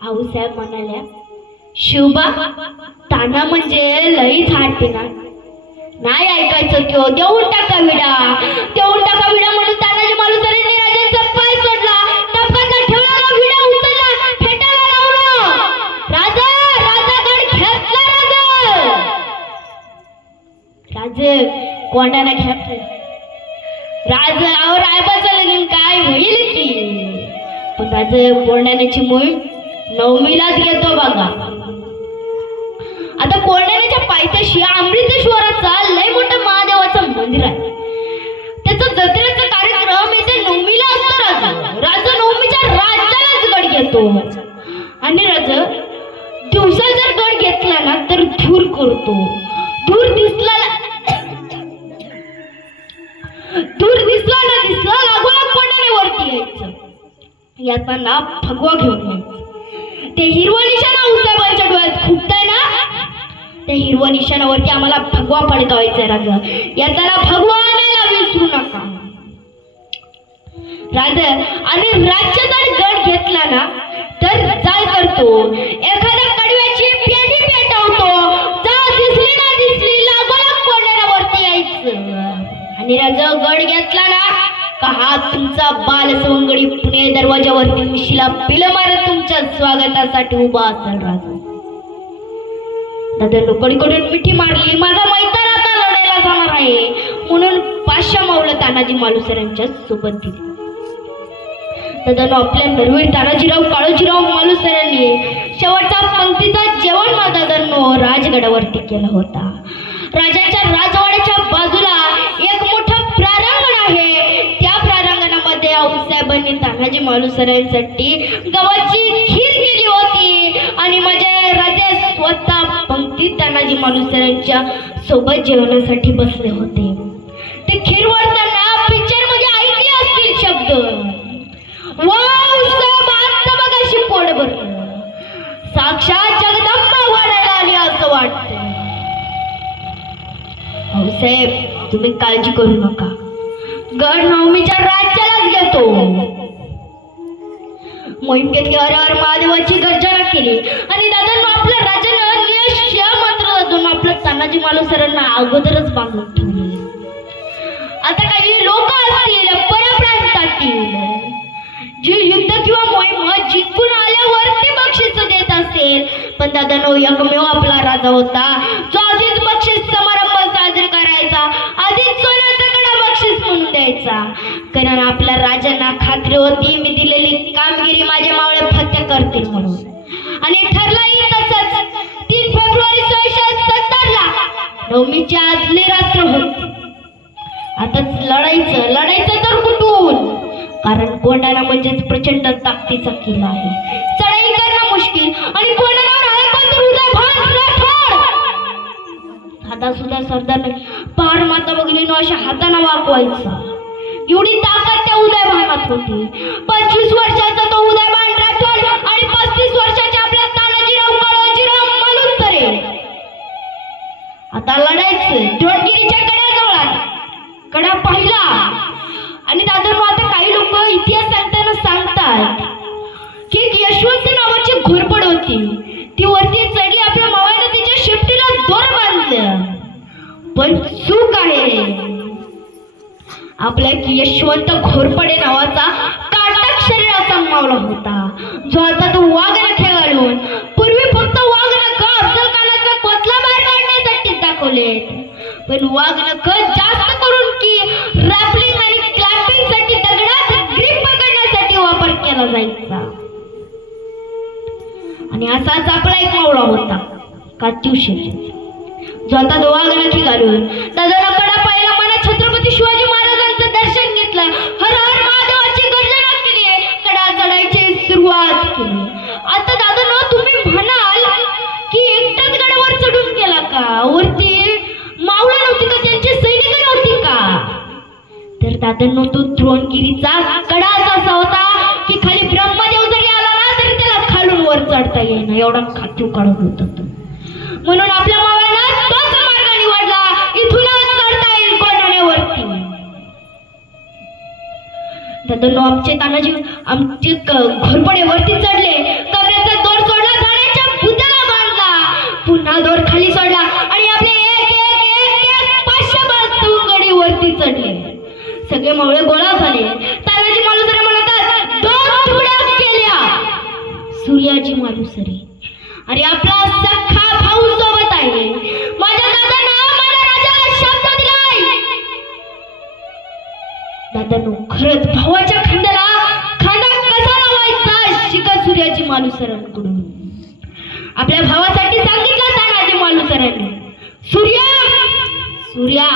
आऊसाहेब म्हणाल्या, शिवबा ताना म्हणजे लईच हट्टी ना. नाही ऐकायचं किंवा देऊन टाका विडा म्हणून तानाजी मालुसरांनी राजांचा पाय सोडला. टपकातला ठेवलेला विडा उचलला, फेटाला लावला. राजा गड घेतला. राजा कोंढाणा घेतला. रायबाचं लगीन काय होईल की. पण राजा कोंढाण्याची मोहीम नवमीलाच घेतो बघा. आता कोंढाण्याच्या पायथ्याशी अमृतेश्वराचा लय मोठं महादेवाचं मंदिर आहे. त्याचा जत्रेचा कार्यक्रम येथे नवमीला असतो. राजा नवमीच्या राज्यालाच गड घेतो आणि राजा दिवसा जर गड घेतला ना तर धूर करतो. धूर दिसला लागोला कोंढाण्यावरती यायचं. याचा नाव भगवा घेऊन यायचं. ते हिरवं निशाण आऊसाहेबांच्या डोळ्यात खुपतंय ना, त्या हिरवं निशाणावरती आम्हाला भगवा फडकावायचा राजा. याचा भगवा आणायला विसरू नका राजा. आणि राज्य जर गड घेतला ना तर जाय करतो, एखाद्या कडव्याची पेटी पेटवतो, जा दिसली ना दिसली लागोलाग कोणावरती यायचं. आणि राजा गड घेतला ना का हा तुमचा बाल सवंगडी पुणे दरवाजावरती मिशीला पिलं मारत तुमच्या स्वागतासाठी उभा असेल राजा. दादा कडकडून मिठी मारली, माझा मैदान आता लढायला जाणार आहे म्हणून 500 मावलं तानाजी मालुसरे यांच्या सोबत दिली. दादानो आपल्या नरवीर तानाजीराव काळोजीराव मालुसरेंनी शेवटचा पंक्तीचा जेवण दादांनो राजगडावरती केला होता. राजाच्या राजवाड्याच्या बाजूला एक मोठं प्रांगण आहे. त्या प्रांगणामध्ये आऊसाहेबांनी तानाजी मालुसरेंसाठी गव्हाची खीर केली होती आणि माझे राजे स्वतः पंक्तीत तानाजी मालुसरेंच्या सोबत जेवणासाठी बसले होते. ते खीर वाढताना पिक्चर मध्ये ऐकले असतील शब्द, वाव साहेब आता बघाशी पोट भरलं, साक्षात जगदंबा वाढायला आली असं वाटतं. साहेब तुम्ही काळजी करू नका, गड नवमीच्या राज्यालाच घेतो. मोहीम घेतली, हर हर महादेवाची गर्जना केली आणि दादांनो आपल्या राजानं यश मात्र दादांनो आपल्या तानाजी मालुसरेंना अगोदरच बांधून ठेवले. आता काही लोक असतील परप्रांतातील जी युद्ध किंवा मोहीम जिंकून आल्यावर ते बक्षीस देत असेल, पण दादांनो एकमेव आपला राजा होता जो आधीच बक्षीस समारंभ साजरे करायचा, आधीच सोन्याचा कडा बक्षीस म्हणून द्यायचा. कारण आपल्या राजांना खात्री होती मी दिलेली कामगिरी माझे मावळे फत्ते करतील म्हणून. आणि ठरलाही तसंच. 3 फेब्रुवारी 1670 ला नवमीची आदली रात्र होती. आता लढायचं तर कुठून, कारण कोंढाणा म्हणजेच प्रचंड ताकदीचा किल्ला आहे. चढाई करणं मुश्किल आणि कोंढाण्यावर आहे पण तर उदयभान राठोड. हातात सुद्धा सरदार नाही, पार माता बघली अशा हाताने वागवायचा, एवढी ताकद त्या उदयभानात होती. 25 वर्षाचा तो उदयभान राठोड आणि 35 वर्षाचे आपल्या तानाजीराव काळोजीराव मालुसरे. आता लढायचं. द्रोणगिरीच्या कड्याजवळ आला, कडा पाहिला आणि दादरनो आता काही लोक इतिहास सांगताना सांगतात की यशवंत नावाची घोरपड होती, ती वरती चढली, आपल्या मावाने तिच्या शेपटीला दोर बांधलं. पण चूक आहे, आपल्या यशवंत घोरपडे नावाचा काटक शरीराचा मावळा होता जो आता तो वाघनखे घालून, पूर्वी फक्त वाघनख अफजल खानाचा कोतला बाहेर काढण्यासाठी दाखवले, पण वाघनख जास्त करून की रॅपलिंग आणि क्लॅपिंग साठी दगडात ग्रीप पकडण्यासाठी वापर केला जायचा. आणि असाच आपला एक मावळा होता कात्युशेर, जो आता वाघनखी घालून दादाला कडा पाहिला, मला छत्रपती शिवाजी महाराजांचं दर्शन घेतलं, हर हर महादेवाची गर्जना केली, कडा चढायची सुरुवात केली. आता दादानो तुम्ही म्हणाल की एकटाच गडावर चढून गेला का, वरती मावळा नव्हती का, त्यांची सैनिक नव्हती का? तर दादांनो तो द्रोणगिरीचा कडाच असा होता की खाली ब्रह्मदेव जरी आला ना तरी त्याला खालून वर चढता येईना, एवढा खातीव काढत होता तो. म्हणून आपल्या मावळ्यानं तोच मार्ग निवडला, इथूनच चढता येईल कोंढाण्यावरती. दादांनो आमचे तानाजी आमचे घोरपडे वरती चढले, कमरेचा दोर सोडला, झाडाच्या बुद्याला बांधला, पुन्हा दोर खाली सोडला आणि आपले एक एक एक एक 500 बाजूंगडी वरती चढले. सगळे मावळे गोळा झाले. तानाजी मालुसरे म्हणतात 2 तुकड्या केल्या. सूर्याजी मालुसरे, अरे आपला सख्खा भाऊ सोबत आहे, माझ्या दादांना मला राजाला शब्द दिलाय. दादांनो खरंच भावाच्या खांद्याला खांदा कसा लावायचा शिका सूर्याजी मालुसरेंकडून. आपल्या भावासाठी सांगितलं तानाजी मालुसरेंनी, सूर्या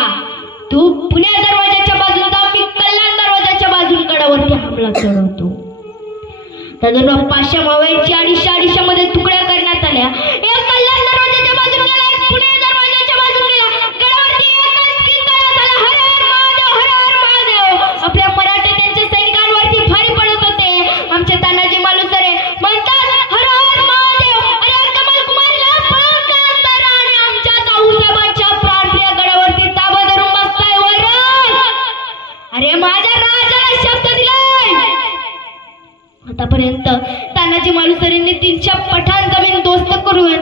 तू पुणे दरवाजाच्या बाजून जा, मी कल्याण दरवाजाच्या बाजून गडावरती हमला चढवतो. दादांनो 500 मावळ्यांची 250 मध्ये तुकड्या करण्यात आल्या. एक कल्याण दरवाजाच्या बाजून गेला, एक पुणे दरवाजाच्या बाजून गेला. गडावरती एकच किंकाळा झाला, हर हर महादेव, हर हर महादेव. आपल्या मराठे त्यांच्या सैनिकांवरती भारी पडत होते. आमचे तानाजी मालुसरे म्हणतात हर हर वाजेपर्यंत तानाजी मालुसरेंनी 300 पठाण जमीन दोस्त करून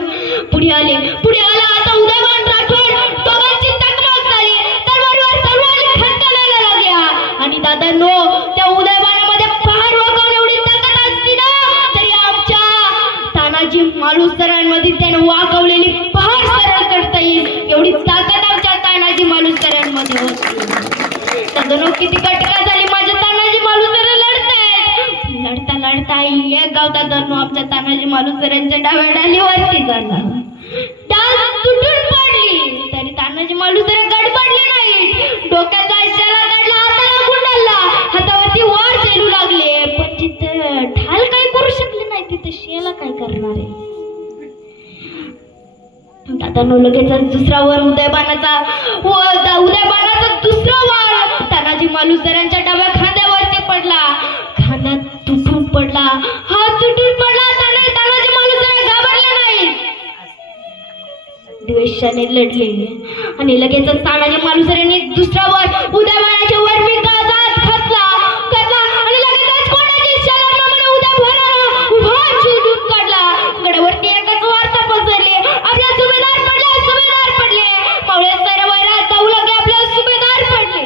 पुढे आले. आता उदयवान राठोड दोघांची चकमक झाली. तलवारीवर तलवारी खणखणायला लागल्या. आणि दादांनो, त्या उदयवानामध्ये पहार वाकवून एवढी ताकद असती ना, तरी आमच्या तानाजी मालुसरांमध्ये त्यानं वाकवलेली पहार सरळ करता येईल एवढी ताकद आमच्या तानाजी मालुसरांमध्ये होती. दादांनो, किती कटका झाली माझ्या तानाजी मालुसरे लढता लढता एक गाव दादांनो आमच्या तानाजी मालुसरांच्या डाव्या डालीवरती झाला. डाल तुटून पडली तरी तानाजी मालुसरे गडबडले नाही. डोक्याचा शेला काढला, हाताला गुंडाळला, हातावरती वार चेलू लागले. पण तिथं ढाल काय करू शकले नाही, तिथं शेला काय करणार आहे. दादांनो, लगेच दुसरा वर उदयबानाचा दुसरा वार तानाजी मालुसरांच्या डाव्या खांद्यावरती पडला. खांदा तुटून पडला, हात तुटून पडला. तानाजी मालुसरे घाबरले नाही, द्वेषाने लढले. आणि लगेच तानाजी मालुसरेंनी दुसरा वर उदयबानाच्या वर मी गाजात घातला आणि लगेचच कोणाची शलामाने उदयबानाला उभा चिडून काढला. गडावरती एकच वार्ता पसरली, आपला सुभेदार पडले. मावळे सर्व वैरात जाऊ लागले, आपला सुभेदार पडले.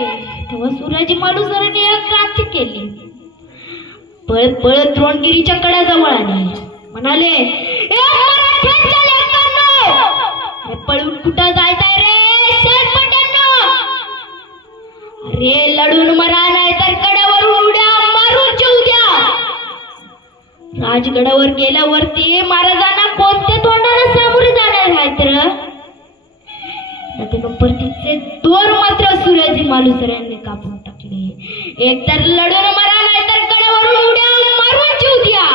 तेव्हा सूर्याजी मालुसरेंनी एक क्रांती केली. पळत पळत द्रोणगिरीच्या कड्याजवळ आले. म्हणाले, पळून कुठं जायचंय रे शेतपट्यांनो? अरे लढून मरा, नाही तर कड्यावरून उड्या मारून जीव द्या. राजगडावर गेल्यावरती महाराजांना कोणत्या तोंडाने सामोरे जाणार आहेत र? परतीचे दोर मात्र सूर्याजी मालुसरेंनी कापून टाकले. एक तर लढून मरा, नाही तर कड्यावरून उड्या मारून जीव द्या.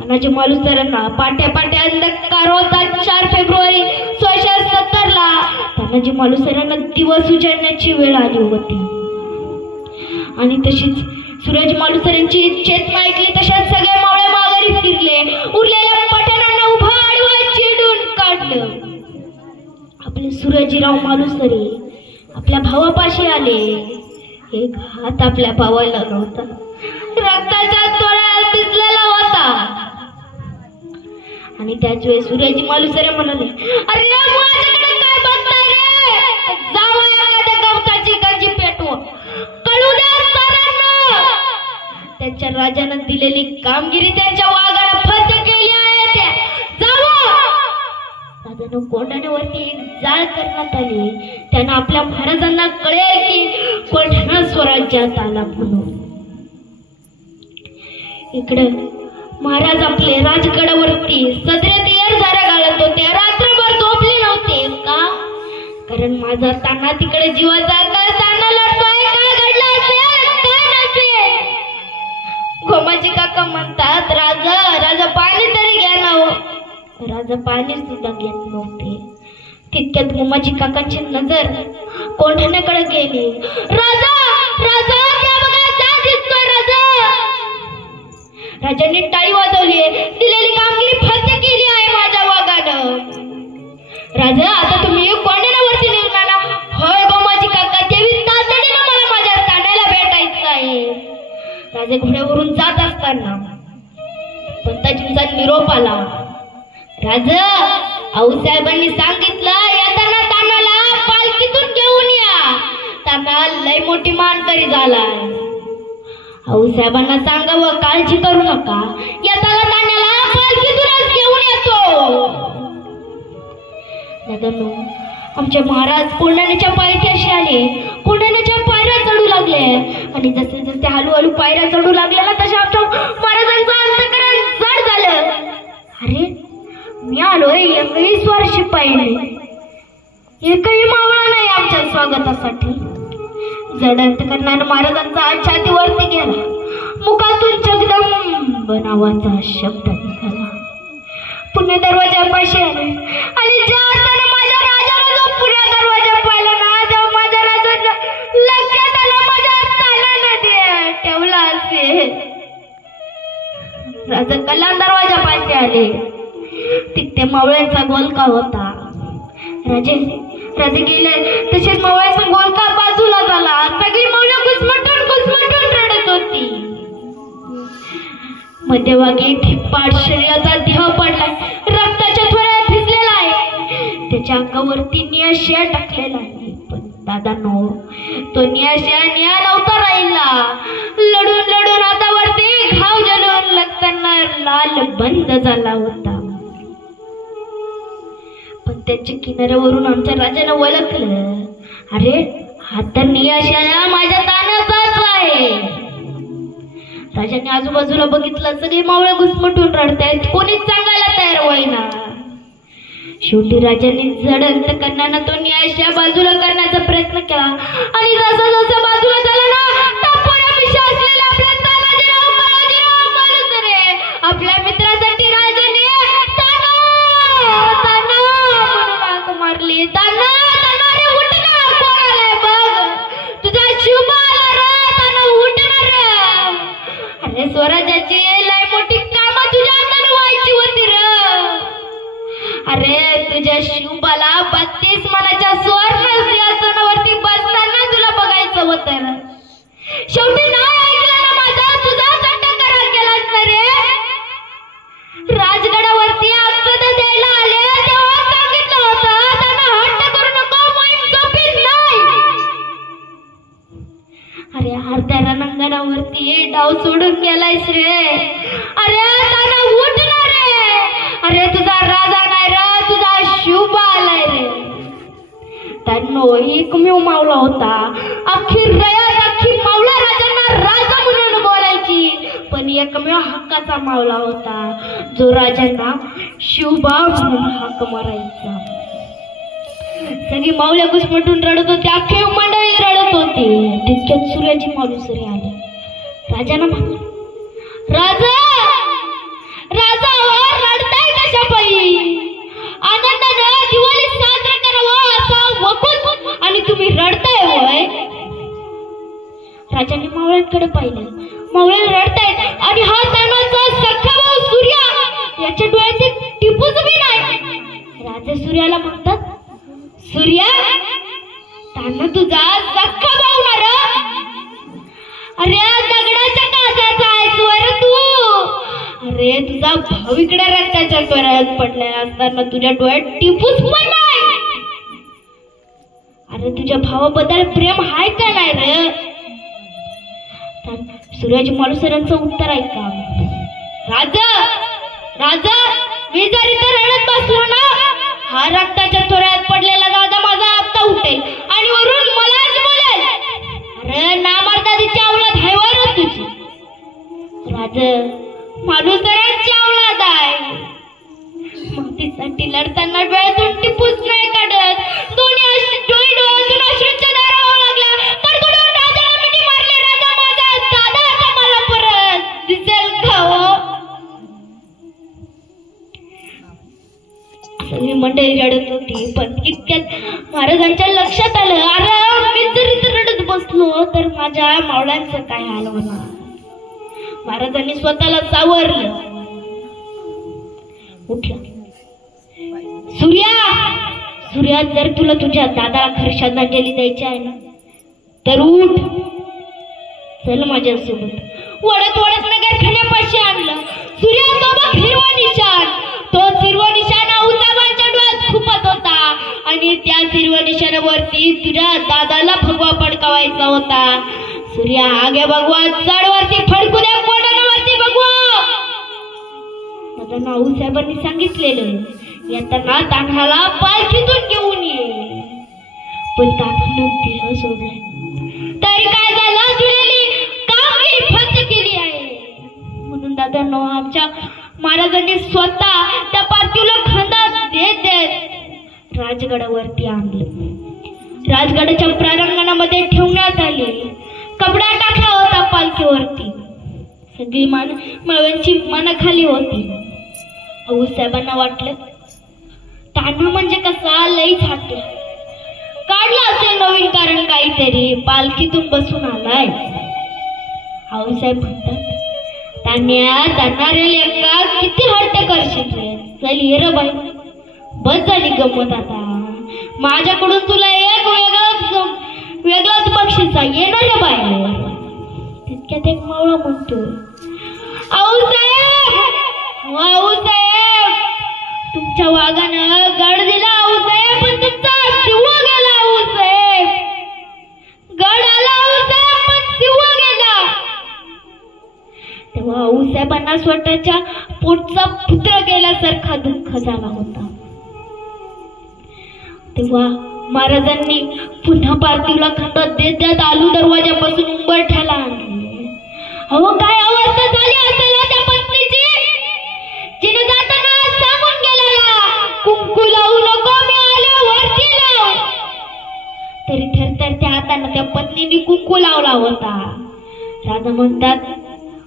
तानाजी मालुसरेंना पाट्या अंधकार होता. 4 फेब्रुवारी 1670 ला तानाजी मालुसरेंना दिवस उजाडण्याची वेळ आली होती. आणि तशीच सूर्याजी मालुसरेंची चेतना ऐकली. तशाच सगळे मावळे माघारी फिरले. उरलेल्या पठाणांना उभा आडवा चिडून काढलं. आपले सूर्याजीराव मालुसरे आपल्या भावापाशी आले. एक हात आपल्या भावाला नव्हता, रक्ताच्या तोळ्यात भिजलेला होता. आणि त्याच वेळी सूर्याजी मालुसरे म्हणाले, अरे माझ्याकडे काय बघताय रे? जावं एखाद्या गवताची गंजी पेटवून कळू द्या साऱ्यांना. त्यांच्या राजानं दिलेली कामगिरी त्यांच्या वाघाला फत केली आहे. जावं कोंढाण्यावरती जाळ करण्यात आली. त्यांना आपल्या महाराजांना कळेल की कोंढाणा स्वराज्यात आला म्हणून. इकडे महाराज आपले राजगडावरती सदरे तयार झारा घालत होते. रात्रभर झोपले नव्हते का? कारण माझा ताना तिकडे जीवाचा ताना लढतोय. काय घडलं असेल, काय नसेल? गोमाजी काका म्हणतात, राजा पाणी तरी घ्या ना हो. राजा पाणी सुद्धा घेत नव्हते. तितक्यात गोमाजी काकाची नजर कोंढाण्याकडे गेली. राजा त्या बघा, जा दिसतोय राजा. राजांनी टाळी वाजवली. दिलेली कामगिरी फत्ते केली आहे माझ्या वाघानं. राजा, आता तुम्ही कोंढाण्यावरती निघणार ना? होय गोमाजी काका, तेवी तातडीनं मला माझ्या तांड्याला भेटायचं आहे. राजे घोड्यावरून जात असताना पंताजींचा निरोप आला. राजा, आऊसाहेबांनी सांगितलं, येताना तानाला पालखीतून घेऊन या. ताना लय मोठी मानकरी झालाय. आऊसाहेबांना सांगावं, काळजी करू नका, येताना तानाला पालखीतूनच घेऊन येतो. दादांनो, आमचे महाराज कोंढाण्याच्या पायथ्याशी आले. कोंढाण्याच्या पायऱ्या चढू लागले. आणि जसे जसे हळूहळू पायऱ्या चढू लागल्या ना, तशा आमच्या महाराजांचं अंतःकरण जड झालं. अरे, मी आलोय 21 वर्षी पाहिले, एकही मावळा नाही आमच्या स्वागतासाठी. जड अंतःकरणानं महाराजांचा आज छातीवरती गेला. मुखातून जगदंब नावाचा शब्द निघाला. पुणे दरवाजापाशी आले. आणि ज्या अर्थानं माझ्या राजाला जो पुण्या दरवाजा पाहिला ना, तेव्हा माझ्या राजाचं लक्षात आलं माझ्या तानानं ठेवला असेल. राजा कल्याण दरवाजापाशी आले. तिथे मावळ्यांचा गोलका होता. राजे गेले तसेच मावळ्यांचा गोलका बाजूला झाला. सगळी मावळ्या घुसमटून रडत होती. मध्यभागी धिप्पाड शरीराचा देह पडलाय, रक्ताच्या थोड्या भिजलेला आहे, त्याच्या अंगावरती निळा शिया टाकलेला आहे. पण दादा नो, तो निळा नव्हता राहिला. लढून लढून हातावरती घाव जलून लागताना लाल बंद झाला होता. पण त्याच्या किनाऱ्यावरून आमच्या राजानं ओळखलं, अरे हा तर निळा शिया माझ्या तानाचाच आहे. राजाने आजूबाजूला बघितलं, सगळे मावळे घुसमटून रडतायत, कोणीच सांगायला तयार होईना. शेवटी राजाने जड अंतकरणानं तो न्यायशा बाजूला करण्याचा प्रयत्न केला आणि जसं जसं बाजूला झाला ना, टापोऱ्या मिशा असलेल्या आपल्या तानाजीराव मालुसरे आपल्या मित्रासाठी राजाने ताना ताना म्हणून हाक मारली. ताना ताना रे उठ ना, कोण आलाय बघ, तुझा शिवबा आला रे, ताना उठ ना रे. अरे स्वराज्याची लय मोठी कामं तुझ्या हाताने व्हायची होती रे. अरे तुझ्या शिवबाला 32 मनाच्या सुवर्ण सिंहासनावरती बसताना तुला बघायचं होतं रे. शेवटी नाही ऐकलं ना माझा, तुझा दंड करार केलास ना रे. राजगडावरती अक्षता द्यायला आले तेव्हा सांगितलं होतं त्यांना हट्ट करू नको, मोहीम सोपी नाही. अरे अर्ध्या रणांगणावरती डाव सोडून गेलायस रे. अरे त्यांना उठ ना रे. अरे तुझा राजा नाही रे, तुझा शिवबा आलाय रे. त्यांनो एकमेव मावला होता, अख्खी रयात अख्खी मावळा राजांना राजा म्हणून बोलायची, पण एकमेव हक्काचा मावला होता जो राजांना शिवबा म्हणून हाक मारायचा. सगळी मावल्या घुसमटून रडत होती, अख्खी मंडळी रडत होती. तितक्यात सूर्याची मालुसरे आले. राजांना म्हणाले, राजा राजा रडताय कशा पायी? आनंदानं दिवाळी साजरा करावं असा वकून आणि तुम्ही रडताय होय? राजाने मावळ्यांकडे पाहिलं, मावळे रडतायत आणि हा तानाचा सख्खा भाऊ सूर्या याच्या डोळ्यात एक टिपूच बी नाही. राजा सूर्याला म्हणतात, सूर्या ताना तुझा सख्खा भाऊ ना रे. अरे दगडाच्या कासाचा आहेस वर तू. अरे तुझा भाऊ इकडे रक्ताच्या त्वरात पडलेला असताना तुझ्या डोळ्यात टिपूस पण नाही. अरे तुझ्या भावाबद्दल प्रेम आहे का नाही रे? सूर्याजी मालुसरेंचं उत्तर ऐका, राजा राजा मी जर इथं रडत बसलो ना, हा रक्ताच्या त्वरात पडलेला दादा माझा आत्ता उठेल आणि वरून मलाच बोलेल, अरे नामर्दादीची औलाद आहे वर तुझी. राजा मालुसरांची औलाद आहे, मग तिसाठी लढताना डोळ्यातून टिपूस नाही काढत, दोन्ही डोळ्यातून अश्रूंच्या धारा व्हावं लागला. कडकडून राजाला मिठी मारली, राजा माझा दादा आता मला परत दिसेल का हो? सगळी मंडळी रडत होती, पण इतक्यात महाराजांच्या लक्षात आलं, अरे मी जर इथं रडत बसलो तर माझ्या मावळ्यांचं काय हाल होणार. महाराजांनी स्वतःला सावरलं, उठला. सूर्या जर तुला तुझ्या दादाला खरी श्रद्धांजली द्यायची आहे ना तर उठ, चल माझ्यासोबत. वडत वडत नगर खाण्यापाशी आणलं. सूर्या तो बघ हिरवा निशाण, तो हिरवा निशाण आऊसाहेबांच्या डोळ्यात खुपत होता आणि त्या हिरव्या निशाणावरती तुझ्या दादाला भगवा पडकावायचा होता. सूर्या आगे भगवा, चढवरती फडकू द्या, कोणावरती भगवा. दादा आऊसाहेबांनी सांगितलेलं येताना तान्हाला पालखीतून घेऊन ये, पण तान्हानं देह सोडलाय. तरी काय झालं, दिलेली कामगिरी फक्त केली आहे. म्हणून दादांनो आमच्या महाराजांनी स्वतः त्या पार्थिवला खांदा देत देत राजगडावरती आणलं. राजगडाच्या प्रांगणामध्ये ठेवण्यात आले. कपडा टाकला होता पालखीवरती. सगळी मळव्यांची मन खाली होती. आऊसाहेबांना वाटलं तान्हा म्हणजे कसा लई झाटे, काढला असेल नवीन कारण काहीतरी, पालखीतून बसून आलाय. आऊसाहेब म्हणतात, तान्या जाणारे लेका किती हट्ट करशील रे, चल ये रे बाई, बस झाली गंमत आता. माझ्याकडून तुला एक वेगळाच बक्षीस आहे, ये ना रे बाई. तितक्यात एक मावळा म्हणतो, आऊसाहेब तेव्हा आऊसाहेब तुमच्या वाघानं गड दिला आऊसाहेब, पण तुमचा शिव गेला आऊसाहेब. गड आला आऊसाहेब, पण शिव गेला. तेव्हा आऊसाहेबांना स्वतःच्या पोटचा पुत्र गेल्यासारखा दुःख झाला होता. तेव्हा महाराजांनी पुन्हा पार्थिवला खातात देत देत आलू दरवाजापासून उंबरठ्याला आणले. अहो काय अवस्था झाली असेल त्या पत्नीची, जिने जाताना सांगून गेलेला कुंकू लावू नको, मी आल्यावरती लाव. तरी थरथरत्या हाताने त्या पत्नीने कुंकू लावला होता. राजा म्हणतात,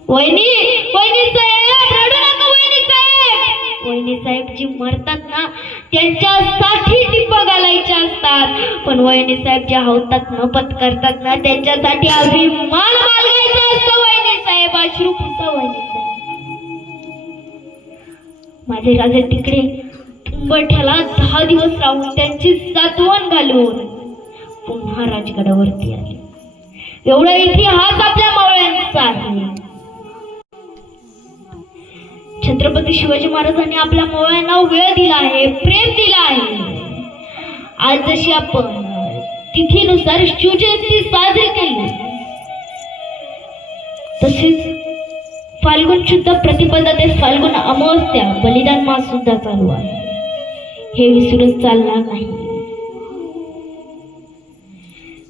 वहिनी वहिनी साहेब रडू नका वहिनी साहेब. वहिनी साहेब जी मरतात ना त्यांच्यासाठी टिप घालायच्या असतात, पण वहिनी साहेब ज्या होतात न पत्करतात ना त्यांच्यासाठी अभिमान बाळगायचा असतो. वहिनी साहेब अश्रू पुसा वहिनी साहेब. माझे राजे तिकडे उंबरठ्याला 10 दिवस राहून त्यांची सातवण घालून पुन्हा राजगडावरती आले. एवढा इतिहास आपल्या मावळ्यांचा आहे. छत्रपती शिवाजी महाराजांनी आपल्या मावळ्यांना वेळ दिला आहे, प्रेम दिला आहे. आज जशी आपण तिथीनुसार शिवजयंती साजरी केली, तसेच फाल्गुन शुद्ध प्रतिपदा ते फाल्गुन अमावस्या बलिदान मास सुद्धा चालू आहे. हे विसरून चालणार नाही.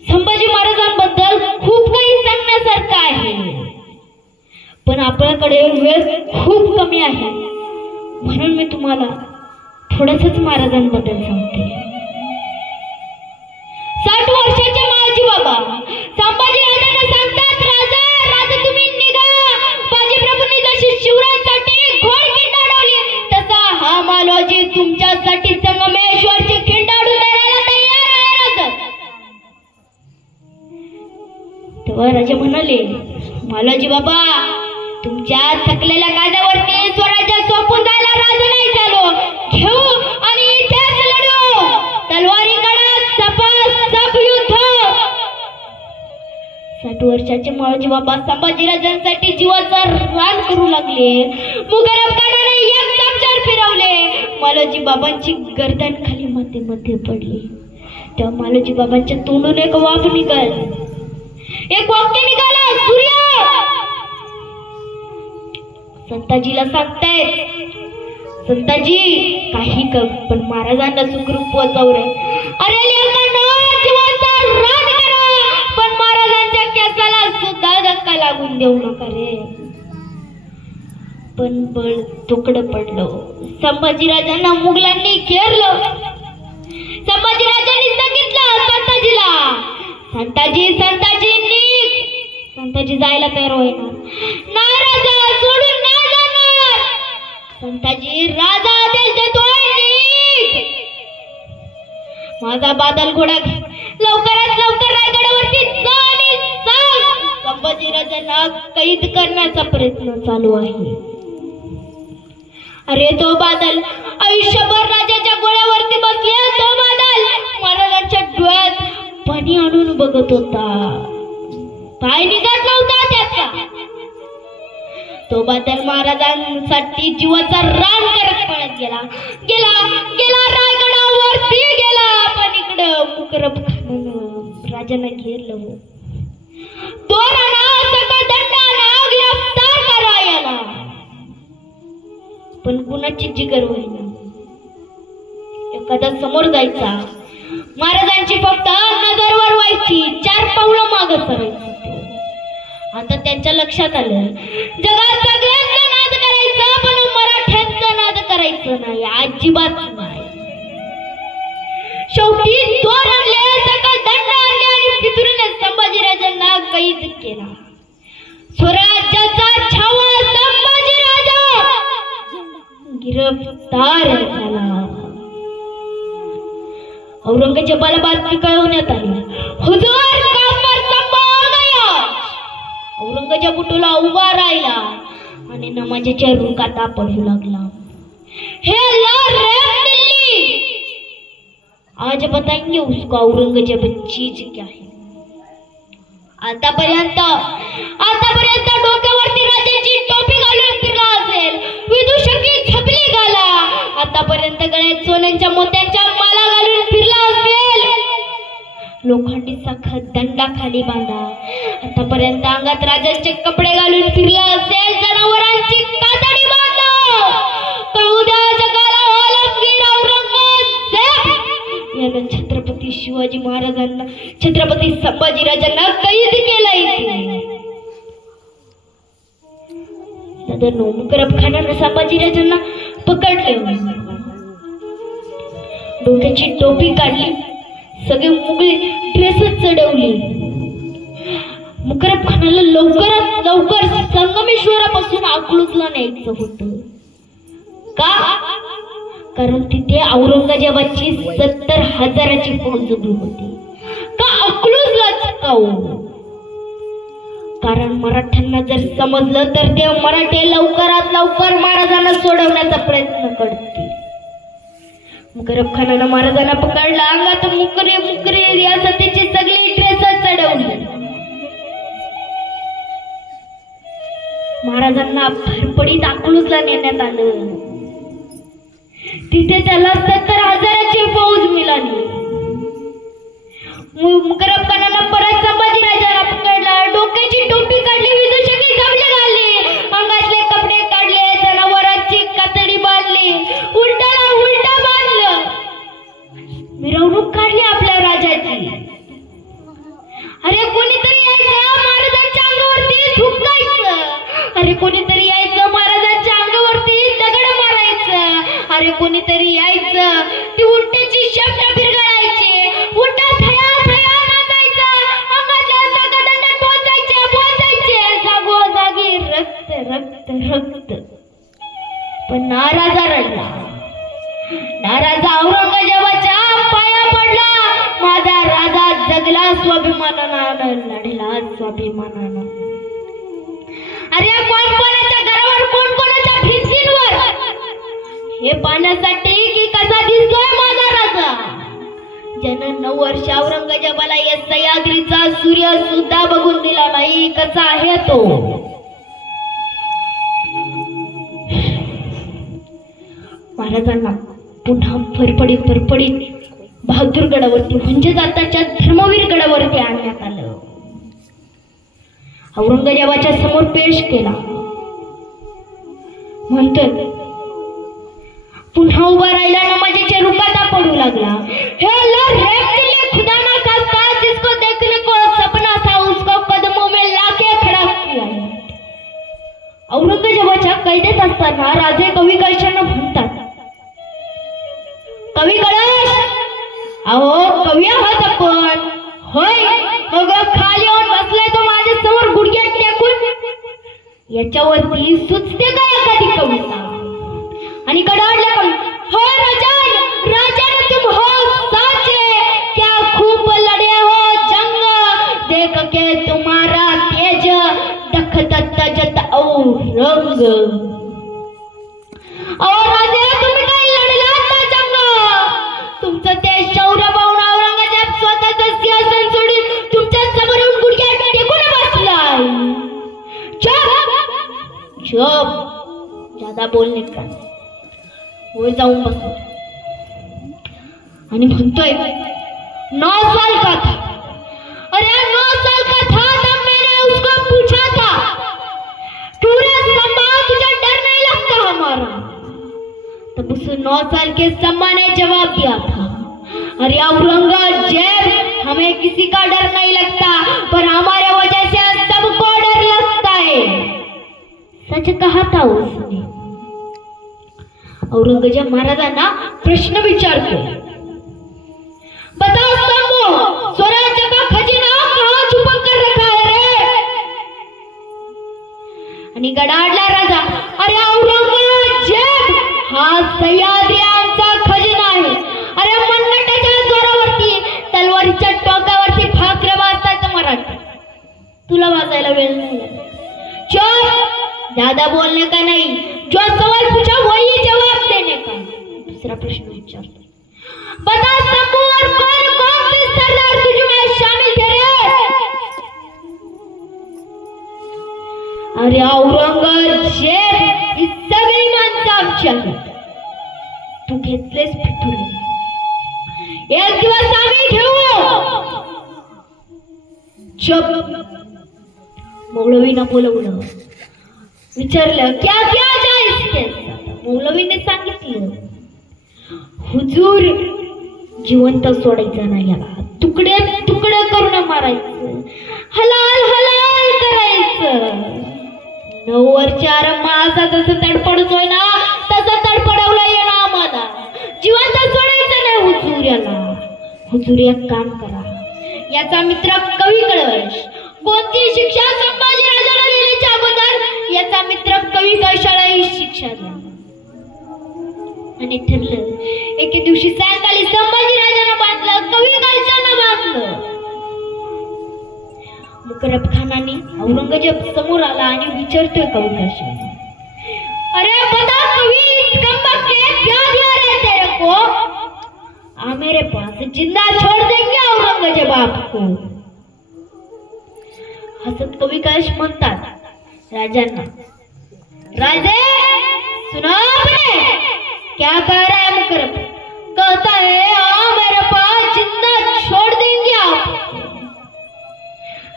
संभाजी महाराजांबद्दल खूप काही सांगण्यासारखं आहे, पण आपल्याकडे वेळ खूप कमी आहे, म्हणून मी तुम्हाला थोडंसंच महाराजांबद्दल सांगते. 60 वर्षाचे माळजी बाबा संभाजी राजांना सांगतात, राजा राजा तुम्ही निघा. बाजीप्रभूंनी जशी शिवरायांसाठी घोड खिंड अडवली, तसा हा मालोजी तुमच्यासाठी संगमेश्वरची खिंड अडवून द्यायला तयार आहे राजा. तेव्हा राजा म्हणाले, मालोजी बाबा तुमच्या थकलेल्या कांद्यावरती स्वराज्य सोपून जायला राजा नाही चालो. घेऊ आणि इथेच लढू. तलवारीकडे सपासप युद्ध. 60 वर्षाचे माळोजी बाबा संभाजीराजांसाठी जीवाचा रान करू लागले. मुघल अफगाणाने एक चामचार फिरवले. मालोजी बाबांची गर्दन खाली मातीमध्ये पडली. तेव्हा मालोजी बाबांच्या तोंडून एक वाफ निघाल, एक वाक्य निघाला, सूर्य. संताजीला सांगताय, संताजी काही कर पण महाराजांना सुखरूप पोहोचव रे. अरे लेकांनो जीवाचा रान करा, पण महाराजांच्या केसाला सुद्धा धक्का लागून देऊ नका रे. पण बळ तुकडं पडलं. संभाजीराजांना मुघलांनी घेरलं. संभाजीराजांनी सांगितलं संताजीला, संताजी संताजी निघ. संताजी जायला तयार होईना. नाही राजा सोडून नाही जाणार. संताजी राजा आदेश देतोय निघ. माझा बादल घोडा लवकरात लवकर रायगडावरती जा आणि सांग संभाजीराजांना कैद करण्याचा प्रयत्न चालू आहे. अरे तो बादल आयुष्यभर राजाच्या गोळ्यावरती बसले. तो बादल महाराजांच्या डोळ्यात पाणी आणून बघत होता. पाय निघत नव्हता त्याचा. तो बादल महाराजांसाठी जीवाचा रान करत पळत गेला गेला गेला रायगडावरती गेला. पण इकडं मुकरब खानानं राजांना घेरलं. दोरानं सकळ दंडानं गिरफ्तार करायला, पण कुणाची जिगर होईना. एखादा समोर जायचा, महाराजांची फक्त नजरवर व्हायची, 4 पावलं मागं सरायचं. आता त्यांच्या लक्षात आलं, जगात सगळ्यांचा नाद करायचा, पण मराठ्यांचा नाद करायचं नाही, अजिबात नाही. शेवटी दोर आणले, सकळ दंड आणले आणि फितुरीने संभाजीराजांना कैद केला. स्वराज्याचा छावा संभाजीराजा गिरफ्तार झाला. औरंगजेबाला बातमी कळवण्यात आली, हुजूर काफर संभा गया. औरंगजेब उठूला उभा राहिला आणि नमाजाच्या रुकाता पडू लागला. हे दिल्ली, आज बताएंगे उसको औरंगजेब चीज क्या है. आतापर्यंत डोक्यावरती राजाची टोपी घालून फिरला असेल, विदूषकी लोखंडीचा दंडाखाली बांधा. आतापर्यंत अंगात राजाचे कपडे घालून फिरला असेल, जनावरांची कातडी बांधा. तर उद्या जगाला आलमगीर औरंगजेब यानं छत्रपती शिवाजी महाराजांना, छत्रपती संभाजीराजांना कैद केलंय. मुकरब खानानं संभाजीराजांना पकडले, डोक्याची टोपी काढली, सगळे मुघली ड्रेसच चढवली. मुकरब खानाला लवकरात लवकर संगमेश्वरापासून अकलूजला न्यायचं होतं. का? कारण तिथे औरंगजेबाची 70,000ची फौज उभी होती. का अकलूजलाच का हो? कारण मराठ्यांना जर समजलं तर ते मराठे लवकरात लवकर महाराजांना सोडवण्याचा प्रयत्न करतील. मुकरब खानानं महाराजांना पकडला, अंगात मुकरे मुकरे रियासतीची सगळी ड्रेस चढवली. महाराजांना फरफडीत अकलूजला नेण्यात आलं. तिथे त्याला 70,000ची फौज मिळाली. मुकरब खानानं परत संभाजीराजाला पकडला, डोक्याची टोपी काढली, विदूषकी जमले घालली, अंगातले कपडे काढले, जनावरांची कातडी बांधली, उलटाला उलटा बांधलं, मिरवणूक काढली आपल्या राजाची. अरे कोणीतरी यायचं, महाराजांच्या अंगावरती थुंकायचं. अरे कोणीतरी यायचं, महाराजांच्या अंगावरती दगड मारायचं. अरे कोणीतरी यायचं, ती उंटेची शब्द बिरगळायची, उंटा थया थया नाचायचा, अंगातल्या सगळ्यांना टोचायचे, बोचायचे, जागोजागी रक्त रक्त रक्त. पण नाराजा रडला, नाराजा औरंगजेबाच्या पाया पडला. माझा राजा जगला स्वाभिमानानं, लढला स्वाभिमानानं. अरे कोण कोणाच्या घरावर, कोण कोणाच्या भिंतींवर, हे पाहण्यासाठी की कसा दिसतोय माझा राजा. ज्यानं 9 वर्ष औरंगजेबाला या सह्याद्रीचा सूर्य सुद्धा बघून दिला नाही, कसा आहे तो. महाराजांना पुन्हा फरफडीत फरफडीत बहादूर गडावरती म्हणजे जाताच्या धर्मवीर गडावरती आणण्यात आलं. औरंगजेबाच्या समोर पेश केला. म्हणतो पुन्हा उभा राहिला, नमाजीच्या रुपाता पडू लागला. हे अल्लाह रहम दिले खुदा ना खास्ता, जिसको देखने को सपना था उसको कदमों में लाके खड़ा किया. औरंगजेबाच्या कैदेत असताना राजे कवी कळशांना म्हणतात, कवी कळश, अहो कवी आहात आपण. होय, मग खाली येऊन बसलाय तो माझ्या समोर गुडघ्यात टेकून, याच्यावरती सुचते का एखादी कविता? आणि कडाडला कवी, हो राजन, राजन तुम हो साचे, क्या खूब लड़े हो जंग, देख के तुम्हारा तेज दखत तजत औरंग. और राजे तुम्ही काय लढलात ना जंग, तुमचं ते शौर्य पाहून औरंगजेब स्वतःचं सिंहासन सोडून तुमच्या समोर येऊन गुडघ्यात टेकून बसलाय. चुप चुप, ज्यादा बोलणे का, वो जाऊन बसतो. आणि म्हणतोय 9 साल का था, अरे 9 साल का था तब मैंने उसको पूछा था, टूरे सम्मा तुझे डर नहीं लगता हमारा? तब उस 9 साल के सम्मा ने जवाब दिया था, अरे औरंगजेब, हमें किसी का डर नहीं लगता, पर हमारे वजह से सबको डर लगता है. सच कहा था उसने. औरंगजेब महाराजांना प्रश्न विचारतो, बताओ सम्मो, स्वराज्य का खजिना कहां छुपा कर रखा है रे? आणि गडाडला राजा, अरे औरंगजेब, हा सह्याद्र्यांचा खजिना आहे. अरे मनगटाच्या जोरावरती, तलवारीच्या टोकावरती फाकरे वाजतात मराठी, तुला वाजायला वेळ नाही. चुप, ज्यादा बोलने का नहीं, जो सवाल पूछा वही जवाब देने का. दूसरा प्रश्न विचारते, बता सम्मो, और कौन कौन से सरदार तुझ में शामिल थे रे? अरे औरंगजेब, ही सगळी माणसं आमची आहेत, तू घेतलेस फिटून. एक दिवस आम्ही घेऊ, मौलवीनं बोलवलं, विचारलं क्या क्या जायज. मौलवीने सांगितलं, हुजूर जिवंत सोडायचं नाही, याला तुकडे तुकडे करून मारायचं, हलाल हलाल करायचं. 9 वर्षार मासा जसं तडपडतोय ना तसं तडपडवलं येणं आम्हाला. जिवंत सोडायचं नाही हुजूर याला. हुजूर एक काम करा, याचा मित्र कवी कळवश कोणती शिक्षा संभाजी राजाला लिहिण्याच्या अगोदर याचा मित्र कवी कळशाला ही शिक्षा द्या. आणि ठरलं. एके दिवशी सायंकाळी संभाजी राजानं बांधलं, कवी कळशानं बांधलं. मुकरब खानाने औरंगजेब समोर आला आणि विचारतोय कवी कळशाला, अरे बता कवी, कम वक्त क्या दिया रे तेरे को? आ मेरे पास जिंदा छोड़ देंगे औरंगजेब आपको. हसत कवी कळश म्हणतात राजांना, राजे सुनो आपने क्या कह रहा है मुकरब? कहता है आ मेरे पास जिंदा छोड़ देंगे आप.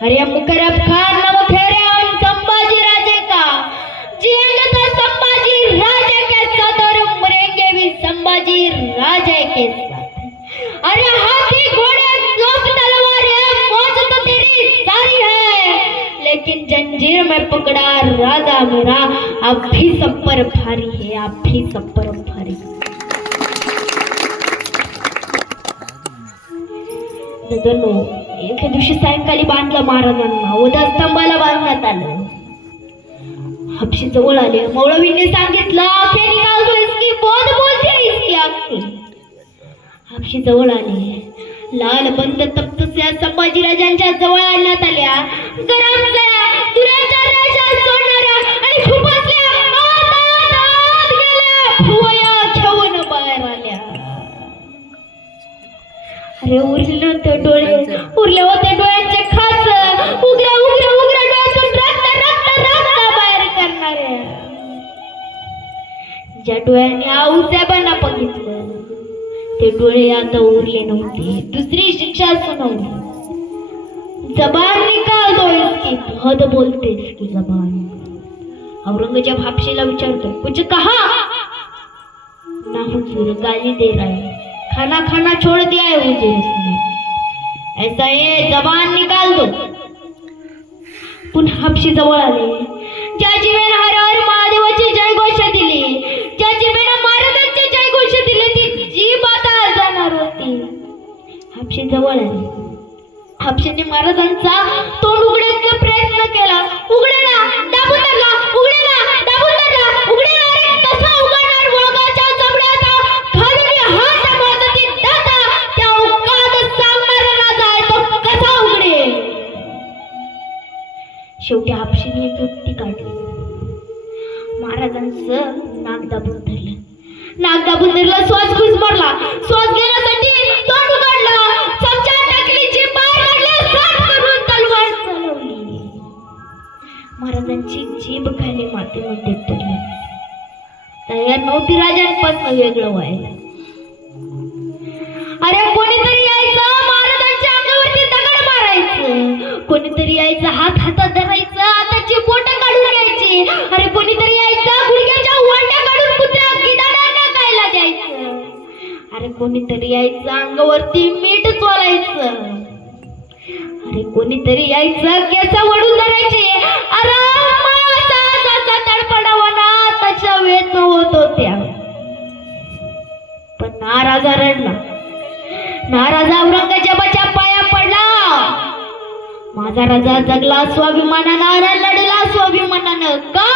अरे मुकरब खान नमक है रे हम संभाजी राजे का. जिएंगे तो संभाजी राजे के साथ और मरेंगे भी संभाजी राजे के साथ. अरे हाथी घोड़े तोप तलवारें मौज तो तेरी सारी है, लेकिन जंजीर में पकड़ा राजा मेरा अब भी सब पर भारी है, अब भी सब पर भारी. मित्रांनो, एके दिवशी सायंकाळी बांधलं महाराजांना, वधस्तंभाला बांधण्यात आलं. हबशी जवळ आले. मौलवीने सांगितलं, आंखें निकाल इसकी, बहुत बोलते हैं इसकी आंखें. हबशी जवळ आले. लाल बंद तप्त संभाजीराजांच्या जवळ आणण्यात आल्या. गरमल्या दुराच्या रेषा सोडणाऱ्या आणि खुपसल्या आत गेल्या, फुवया घेऊन बाहेर आल्या. अरे उरले होते डोळे, उरले होते डोळ्यांचे खाच, उघड्या उघड्या उघड्या डोळ्यातून रक्त रक्त रक्त बाहेर करणाऱ्या. ज्या डोळ्याने आऊसाहेबांना बघितलं ते डोळे आता उरले नव्हते. दुसरी शिक्षा सुनावली. जबान निकाल दो इसकी, बहुत बोलते इसकी जबान. औरंगजेब हापशीला विचारतो, कुछ कहा? ना हुजूर, गाली दे रहा है. खाना खाना छोड़ दिया है हुजूर उसने. ऐसा है, जबान निकाल दो. पुन्हा हापशी जवळ आले. ज्या जीवेन हर हर महादेवाची जयघोष दिली, ज्या जीवेन महाराजांची जयघोष दिली, ती जीभ आता जाणार होती. हापशी जवळ आले. हापशीने महाराजांचा तोंड उघडण्याचा प्रयत्न केला. उघडेना, दाबून धरला, उघडेना, दाबून धरला, उघडेना. रे कसा उघडणार? वाघाच्या जबड्यात खाली हात मारती दाता, त्या उकाद सांगणारा जाय तो कसा उघडे? शेवटी हापशीने एक युक्ती काढली. महाराजांचं नाक दाबून धरलं. नाक दाबून धरलं, श्वास घुसमरला. श्वास घेण्यासाठी तोंड उघडलं, चमचा टाकली, जीभ बाहेर काढली, साफ करून तलवार चालवली. महाराजांची जीभ खाली मातीमध्ये पडली. तयार नव्हती राजांपासून वेगळं व्हायला. अरे कोणीतरी यायचं, महाराजांच्या अंगावरती दगड मारायचं. कोणीतरी यायचं, हात हातात धरायचं, हाताची बोटं काढून घ्यायची. अरे कोणीतरी यायचं, गुडघ्याच्या वाट्या काढून कुत्र्या गिधाडांना खायला द्यायचं. अरे कोणीतरी यायचं, अंगावरती मीठ चोलायचं. अरे कोणीतरी यायचं, केस वडून धरायचे. अरे माझा जसा तडपडावा ना तशा वेद होत होत्या. पण नाराजा रडला. नाराजा औरंगजेबाच्या पाया पडला. माझा राजा जगला स्वाभिमानानं, लढला स्वाभिमानानं. का?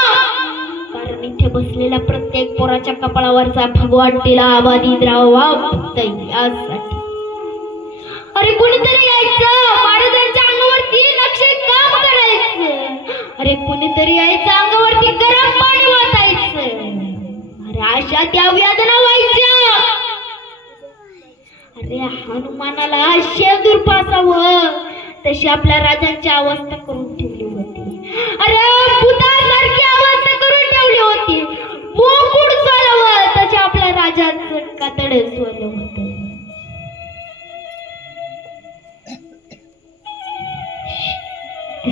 कारण इथे बसलेल्या प्रत्येक पोराच्या कपाळावरचा भगवा टिळा आबादीत राहावा फक्त यासाठी. अरे कोणीतरी यायचं, महाराजांच्या अंगावरती नक्षी काम करायचं. अरे कोणीतरी यायचं, अंगावरती गरम पाणी वाटायचं. अरे अशा त्या वेदना व्हायच्या. अरे हनुमानाला शेंदूर पासावं तशी आपल्या राजांची अवस्था करून ठेवली होती. अरे भूतासारखी अवस्था करून ठेवली होती. बोकुड चालवं तशी आपल्या राजांचं कातड सोडलं होतं.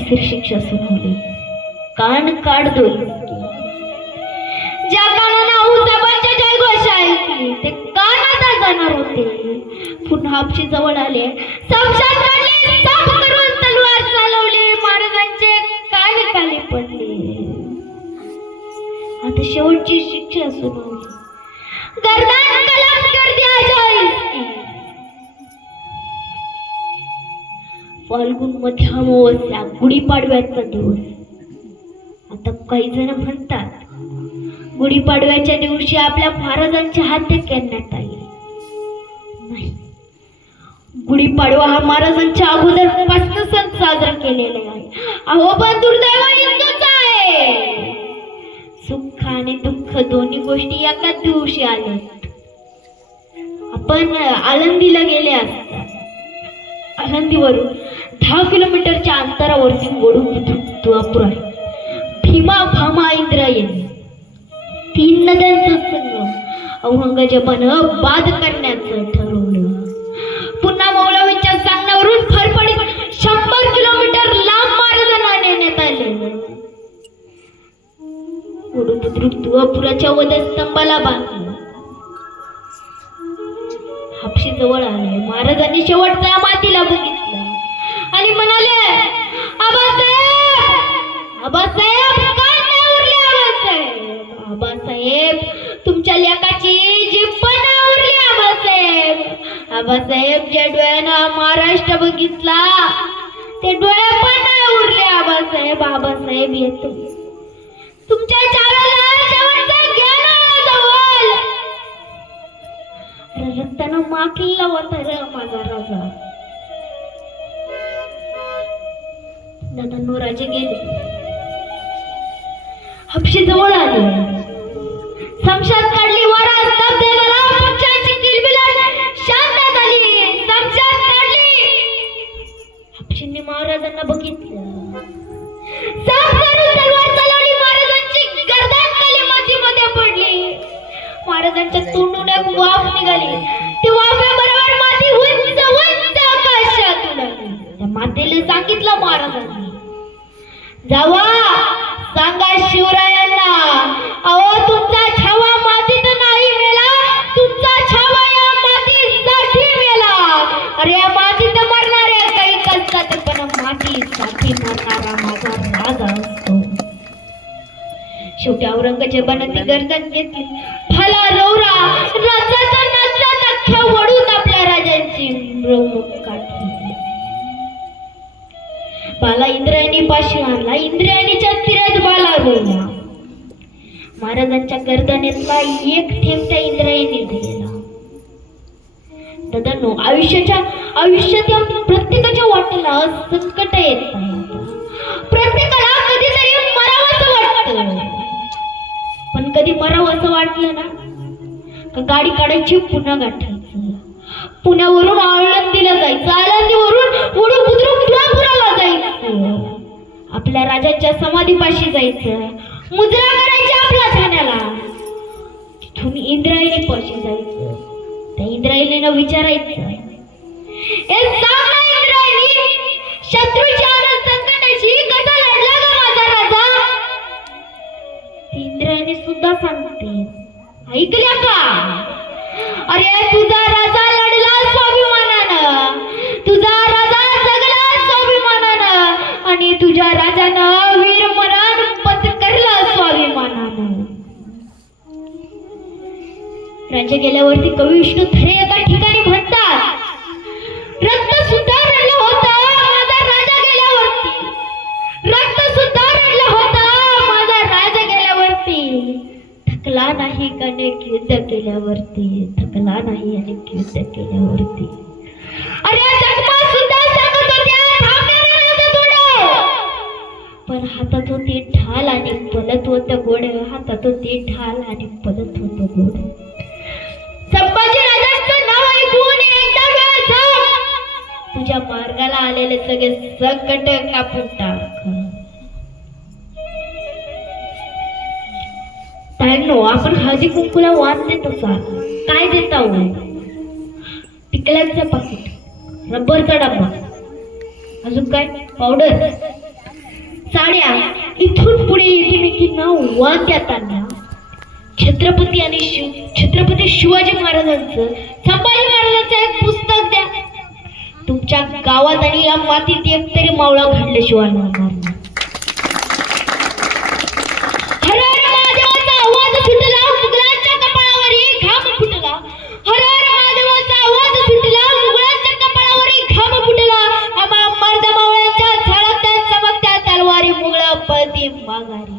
तिसरी शिक्षा सुनावली, कान काढ दोन. ज्या कानाने आऊसाहेबांच्या जयघोष ऐकली ते कान आता जाणार होते. पुन्हा हापशी जवळ आले, समशान काढले, साफ करून तलवार चालवली, महाराजांचे कान खाली पडले. आता शेवटची शिक्षा सुनावली, गर्दन कलम कर दिया जाए इसकी. फाल्गुन मध्ये अमावस्या, गुढीपाडव्याचा दिवस. आता काही जण म्हणतात गुढीपाडव्याच्या दिवशी आपल्या महाराजांची हत्या करण्यात आली. नाही, गुढीपाडवा हा महाराजांच्या अगोदरपासून सण साजरा केलेला आहे. अहो पण दुर्दैव हिंदूचा आहे. सुख आणि दुःख दोन्ही गोष्टी एकाच दिवशी आल्यात. आपण आळंदीला गेले असता, आळंदीवरून 10 किलोमीटरच्या अंतरावरती वडूपुत्र आहे. भीमा भामा इंद्रायणी 3 नद्यांचं संगम औरंगजेबानं बाद करण्याचं ठरवलं. पुन्हा मौलवीच्या सांगण्यावरून फरफडीत 100 किलोमीटर लांब महाराजांना नेण्यात आले. वडूपुत्र तुळापुराच्या वधस्तंभाला बांधलं. हापशी जवळ आले, महाराजांनी शेवटच्या मातीला बघितलं आणि म्हणाले, आबासाहेब, आबासाहेब, काय नाही उरले आबासाहेब, आबासाहेब, तुमच्या लेकाची जीभ पण नाही उरली आबासाहेब. आबासाहेब, ज्या डोळ्यानं महाराष्ट्र बघितला ते डोळे पण नाही उरले आबासाहेब. आबासाहेब, येतो तुमच्या चाव्याला शेवटचा ज्ञान जवळ. रक्तानं माखीला होता रे माझा राजा. दादांनो राजे गेले, हापशी जवळ आले, समशात काढली, वारा स्तब्ध झाला, पक्षांची किलबिलाट शांत झाली. समशात काढली, हापशींनी महाराजांना बघितलं, साफ करून तलवार चालवली, महाराजांची गर्दन खाली मातीमध्ये पडली. महाराजांच्या तोंडून एक वाफ निघाली, ती वाफेबरोबर माती उंच उंच आकाशात उडाली. त्या मातेला सांगितलं महाराजांनी, जावा सांगा शिवरायांना, अहो तुमचा छावा मातीत नाही मेला, तुमचा छावा या मातीसाठी मेला. अरे या मातीत मरणारे काही कष्टात, पण मातीसाठी मरणारा माझा राजा असतो. शेवटी औरंगजेबानं ती गर्दन घेतली, फला रौरा राजाचा नाचात अख्ख्या वडून आपल्या राजांची मिरवणूक काढली. बाला इंद्रायणी पाशी आणला, इंद्रायणीच्या तीरात बाला रोवला. महाराजांच्या गर्दनेतला एक थेंब त्या इंद्रायणी दिला. दादांनो, आयुष्यात या प्रत्येकाच्या वाटेला संकट येत नाही. प्रत्येकाला कधीतरी मरावंसं वाटतं, पण कधी मरावं असं वाटलं ना का गाडी काढायची, पुन्हा गाठायचं, पुण्यावरून आळंदीला जायचं, आळंदीवरून वडूपुत्र तुळापुराला जायचं, आपल्या राजाच्या समाधीपाशी जायचं, मुद्रा करायची आपल्या ठाण्याला, तिथून इंद्रायणी पाशी जायचं. त्या इंद्रायणीनं विचारायचं, हे सांग ना इंद्रायणी, शत्रूच्या संकटाशी कसा लढला ग माझा राजा. इंद्रायणी सुद्धा सांगते, ऐकल्या का, अरे तुझा राजा लढला स्वाभिमानानं, तुझा राजा जगला स्वाभिमानानं, आणि तुझ्या राजानं वीर मरण पत्करलं स्वाभिमानानं. राजा गेल्यावरती कवी विष्णू खरे एका ठिकाणी म्हणतात, रक्त सुद्धा रडलं होतं माझा राजा गेल्यावरती, रक्त सुद्धा रडलं होतं माझा राजा गेल्यावरती, थकला नाही अनेक युद्ध केल्यावरती, थकला नाही अनेक युद्ध केल्यावरती. अरे जखमा सुद्धा सांगत होत्या थांबणार नव्हतं थोडं, पण हातात होते ढाल आणि पलत होतं गोड, हातात होते ढाल आणि पलत होतं गोड. संभाजी राजांचं नाव ऐकून एकदा वेळ झाप, तुझ्या मार्गाला आलेले सगळे संकट कापून टाक. ताईंनो, आपण हळदी कुंकूला वाण देत असाल, काय देता हो? टिकल्यांचं पाकिट, रबरचा डब्बा, अजून काय, पावडर, साड्या इथून पुढे एकमेकींना वाद देताना छत्रपती शिवाजी महाराजांचं, संभाजी महाराजांचं एक पुस्तक द्या. तुमच्या गावात आणि या मातीत एकतरी मावळा घडल्याशिवाय होणार नाही. हर हर महादेवाचा आवाज सुटला, मुघलांच्या कपाळावरही घाम फुटला. हर हर महादेवाचा आवाज सुटला, मुघलांच्या कपाळावरही घाम फुटला. आम्हा मर्द मावळ्यांच्या झळकत्या चमकत्या तलवारी मुघला पळती माघारी.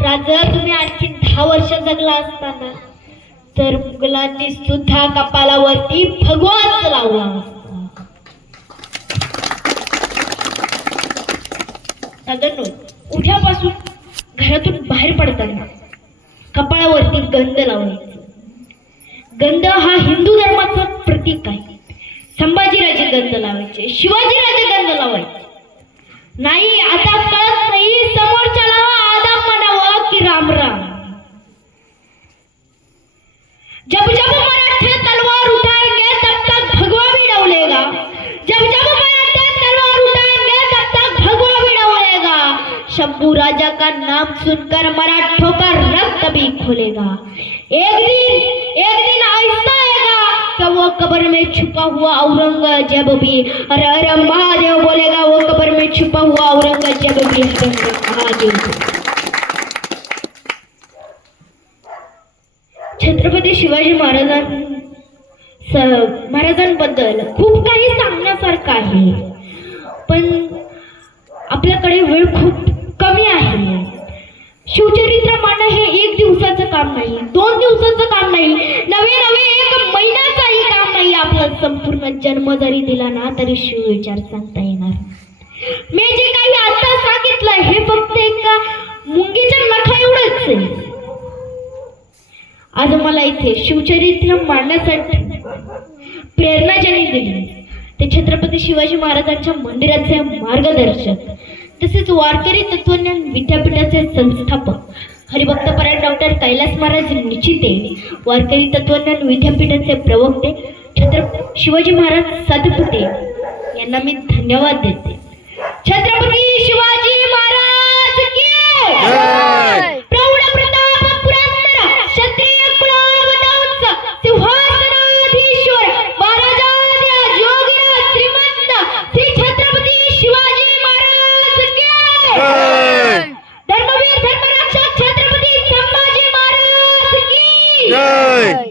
राजा तुम्ही आणखी 10 वर्ष जगला असताना तर मुघलांनी सुद्धा कपालावरती भगवाच लावला असता. सगळ्यांनो, उठ्यापासून घरातून बाहेर पडताना कपाळावरती गंध लावायचं. गंध हा हिंदू धर्माचं प्रतीक आहे. संभाजीराजे गंध लावायचे, शिवाजीराजे गंध लावायचे नाही. आता कळत नाही समोरच्याला आदाम म्हणावं की राम राम. जब जब मराठे तलवार उठाएंगे तब तक भगवा भी डोलेगा. जब जब मराठे तलवार उठाएंगे तब तक भगवा भी डोलेगा. शंभू राजा का नाम सुनकर मराठों का रक्त भी खोलेगा. एक दिन ऐसा आएगा कि वो कब्र में छुपा हुआ औरंगजेब भी हर हर महादेव बोलेगा. वो कब्र में छुपा हुआ औरंगजेब भी हर हर महादेव. छत्रपती शिवाजी महाराजांबद्दल खूप काही सांगण्यासारखं आहे, पण आपल्याकडे वेळ खूप कमी आहे. शिवचरित्र मांडणं हे 1 दिवसाचं काम नाही, 2 दिवसाचं काम नाही, नवे 1 महिन्याचंही काम नाही. आपला संपूर्ण जन्म जरी दिला ना तरी शिवविचार सांगता येणार. मी जे काही आता सांगितलं हे फक्त एका मुंगीच्या नखा एवढंच आहे. आज मला इथे शिवचरित्र मांडण्यासाठी प्रेरणा ज्यांनी दिली ते छत्रपती शिवाजी महाराजांच्या मंदिराचे मार्गदर्शक तसेच वारकरी तत्वज्ञान विद्यापीठाचे संस्थापक हरिभक्तपरायण डॉक्टर कैलास महाराज निचिते, वारकरी तत्वज्ञान विद्यापीठाचे प्रवक्ते छत्रपती शिवाजी महाराज सातपुते यांना मी धन्यवाद देते. छत्रपती शिवाजी महाराज की जय. प्रौढ प्रताप पुरंदर क्षत्रिय कुलावतांच सिंहासनाधीश्वर महाराजाधिराज योगीराज श्रीमंत श्री छत्रपती शिवाजी महाराज की जय. धर्मवीर धर्मरक्षक छत्रपती संभाजी महाराज की जय.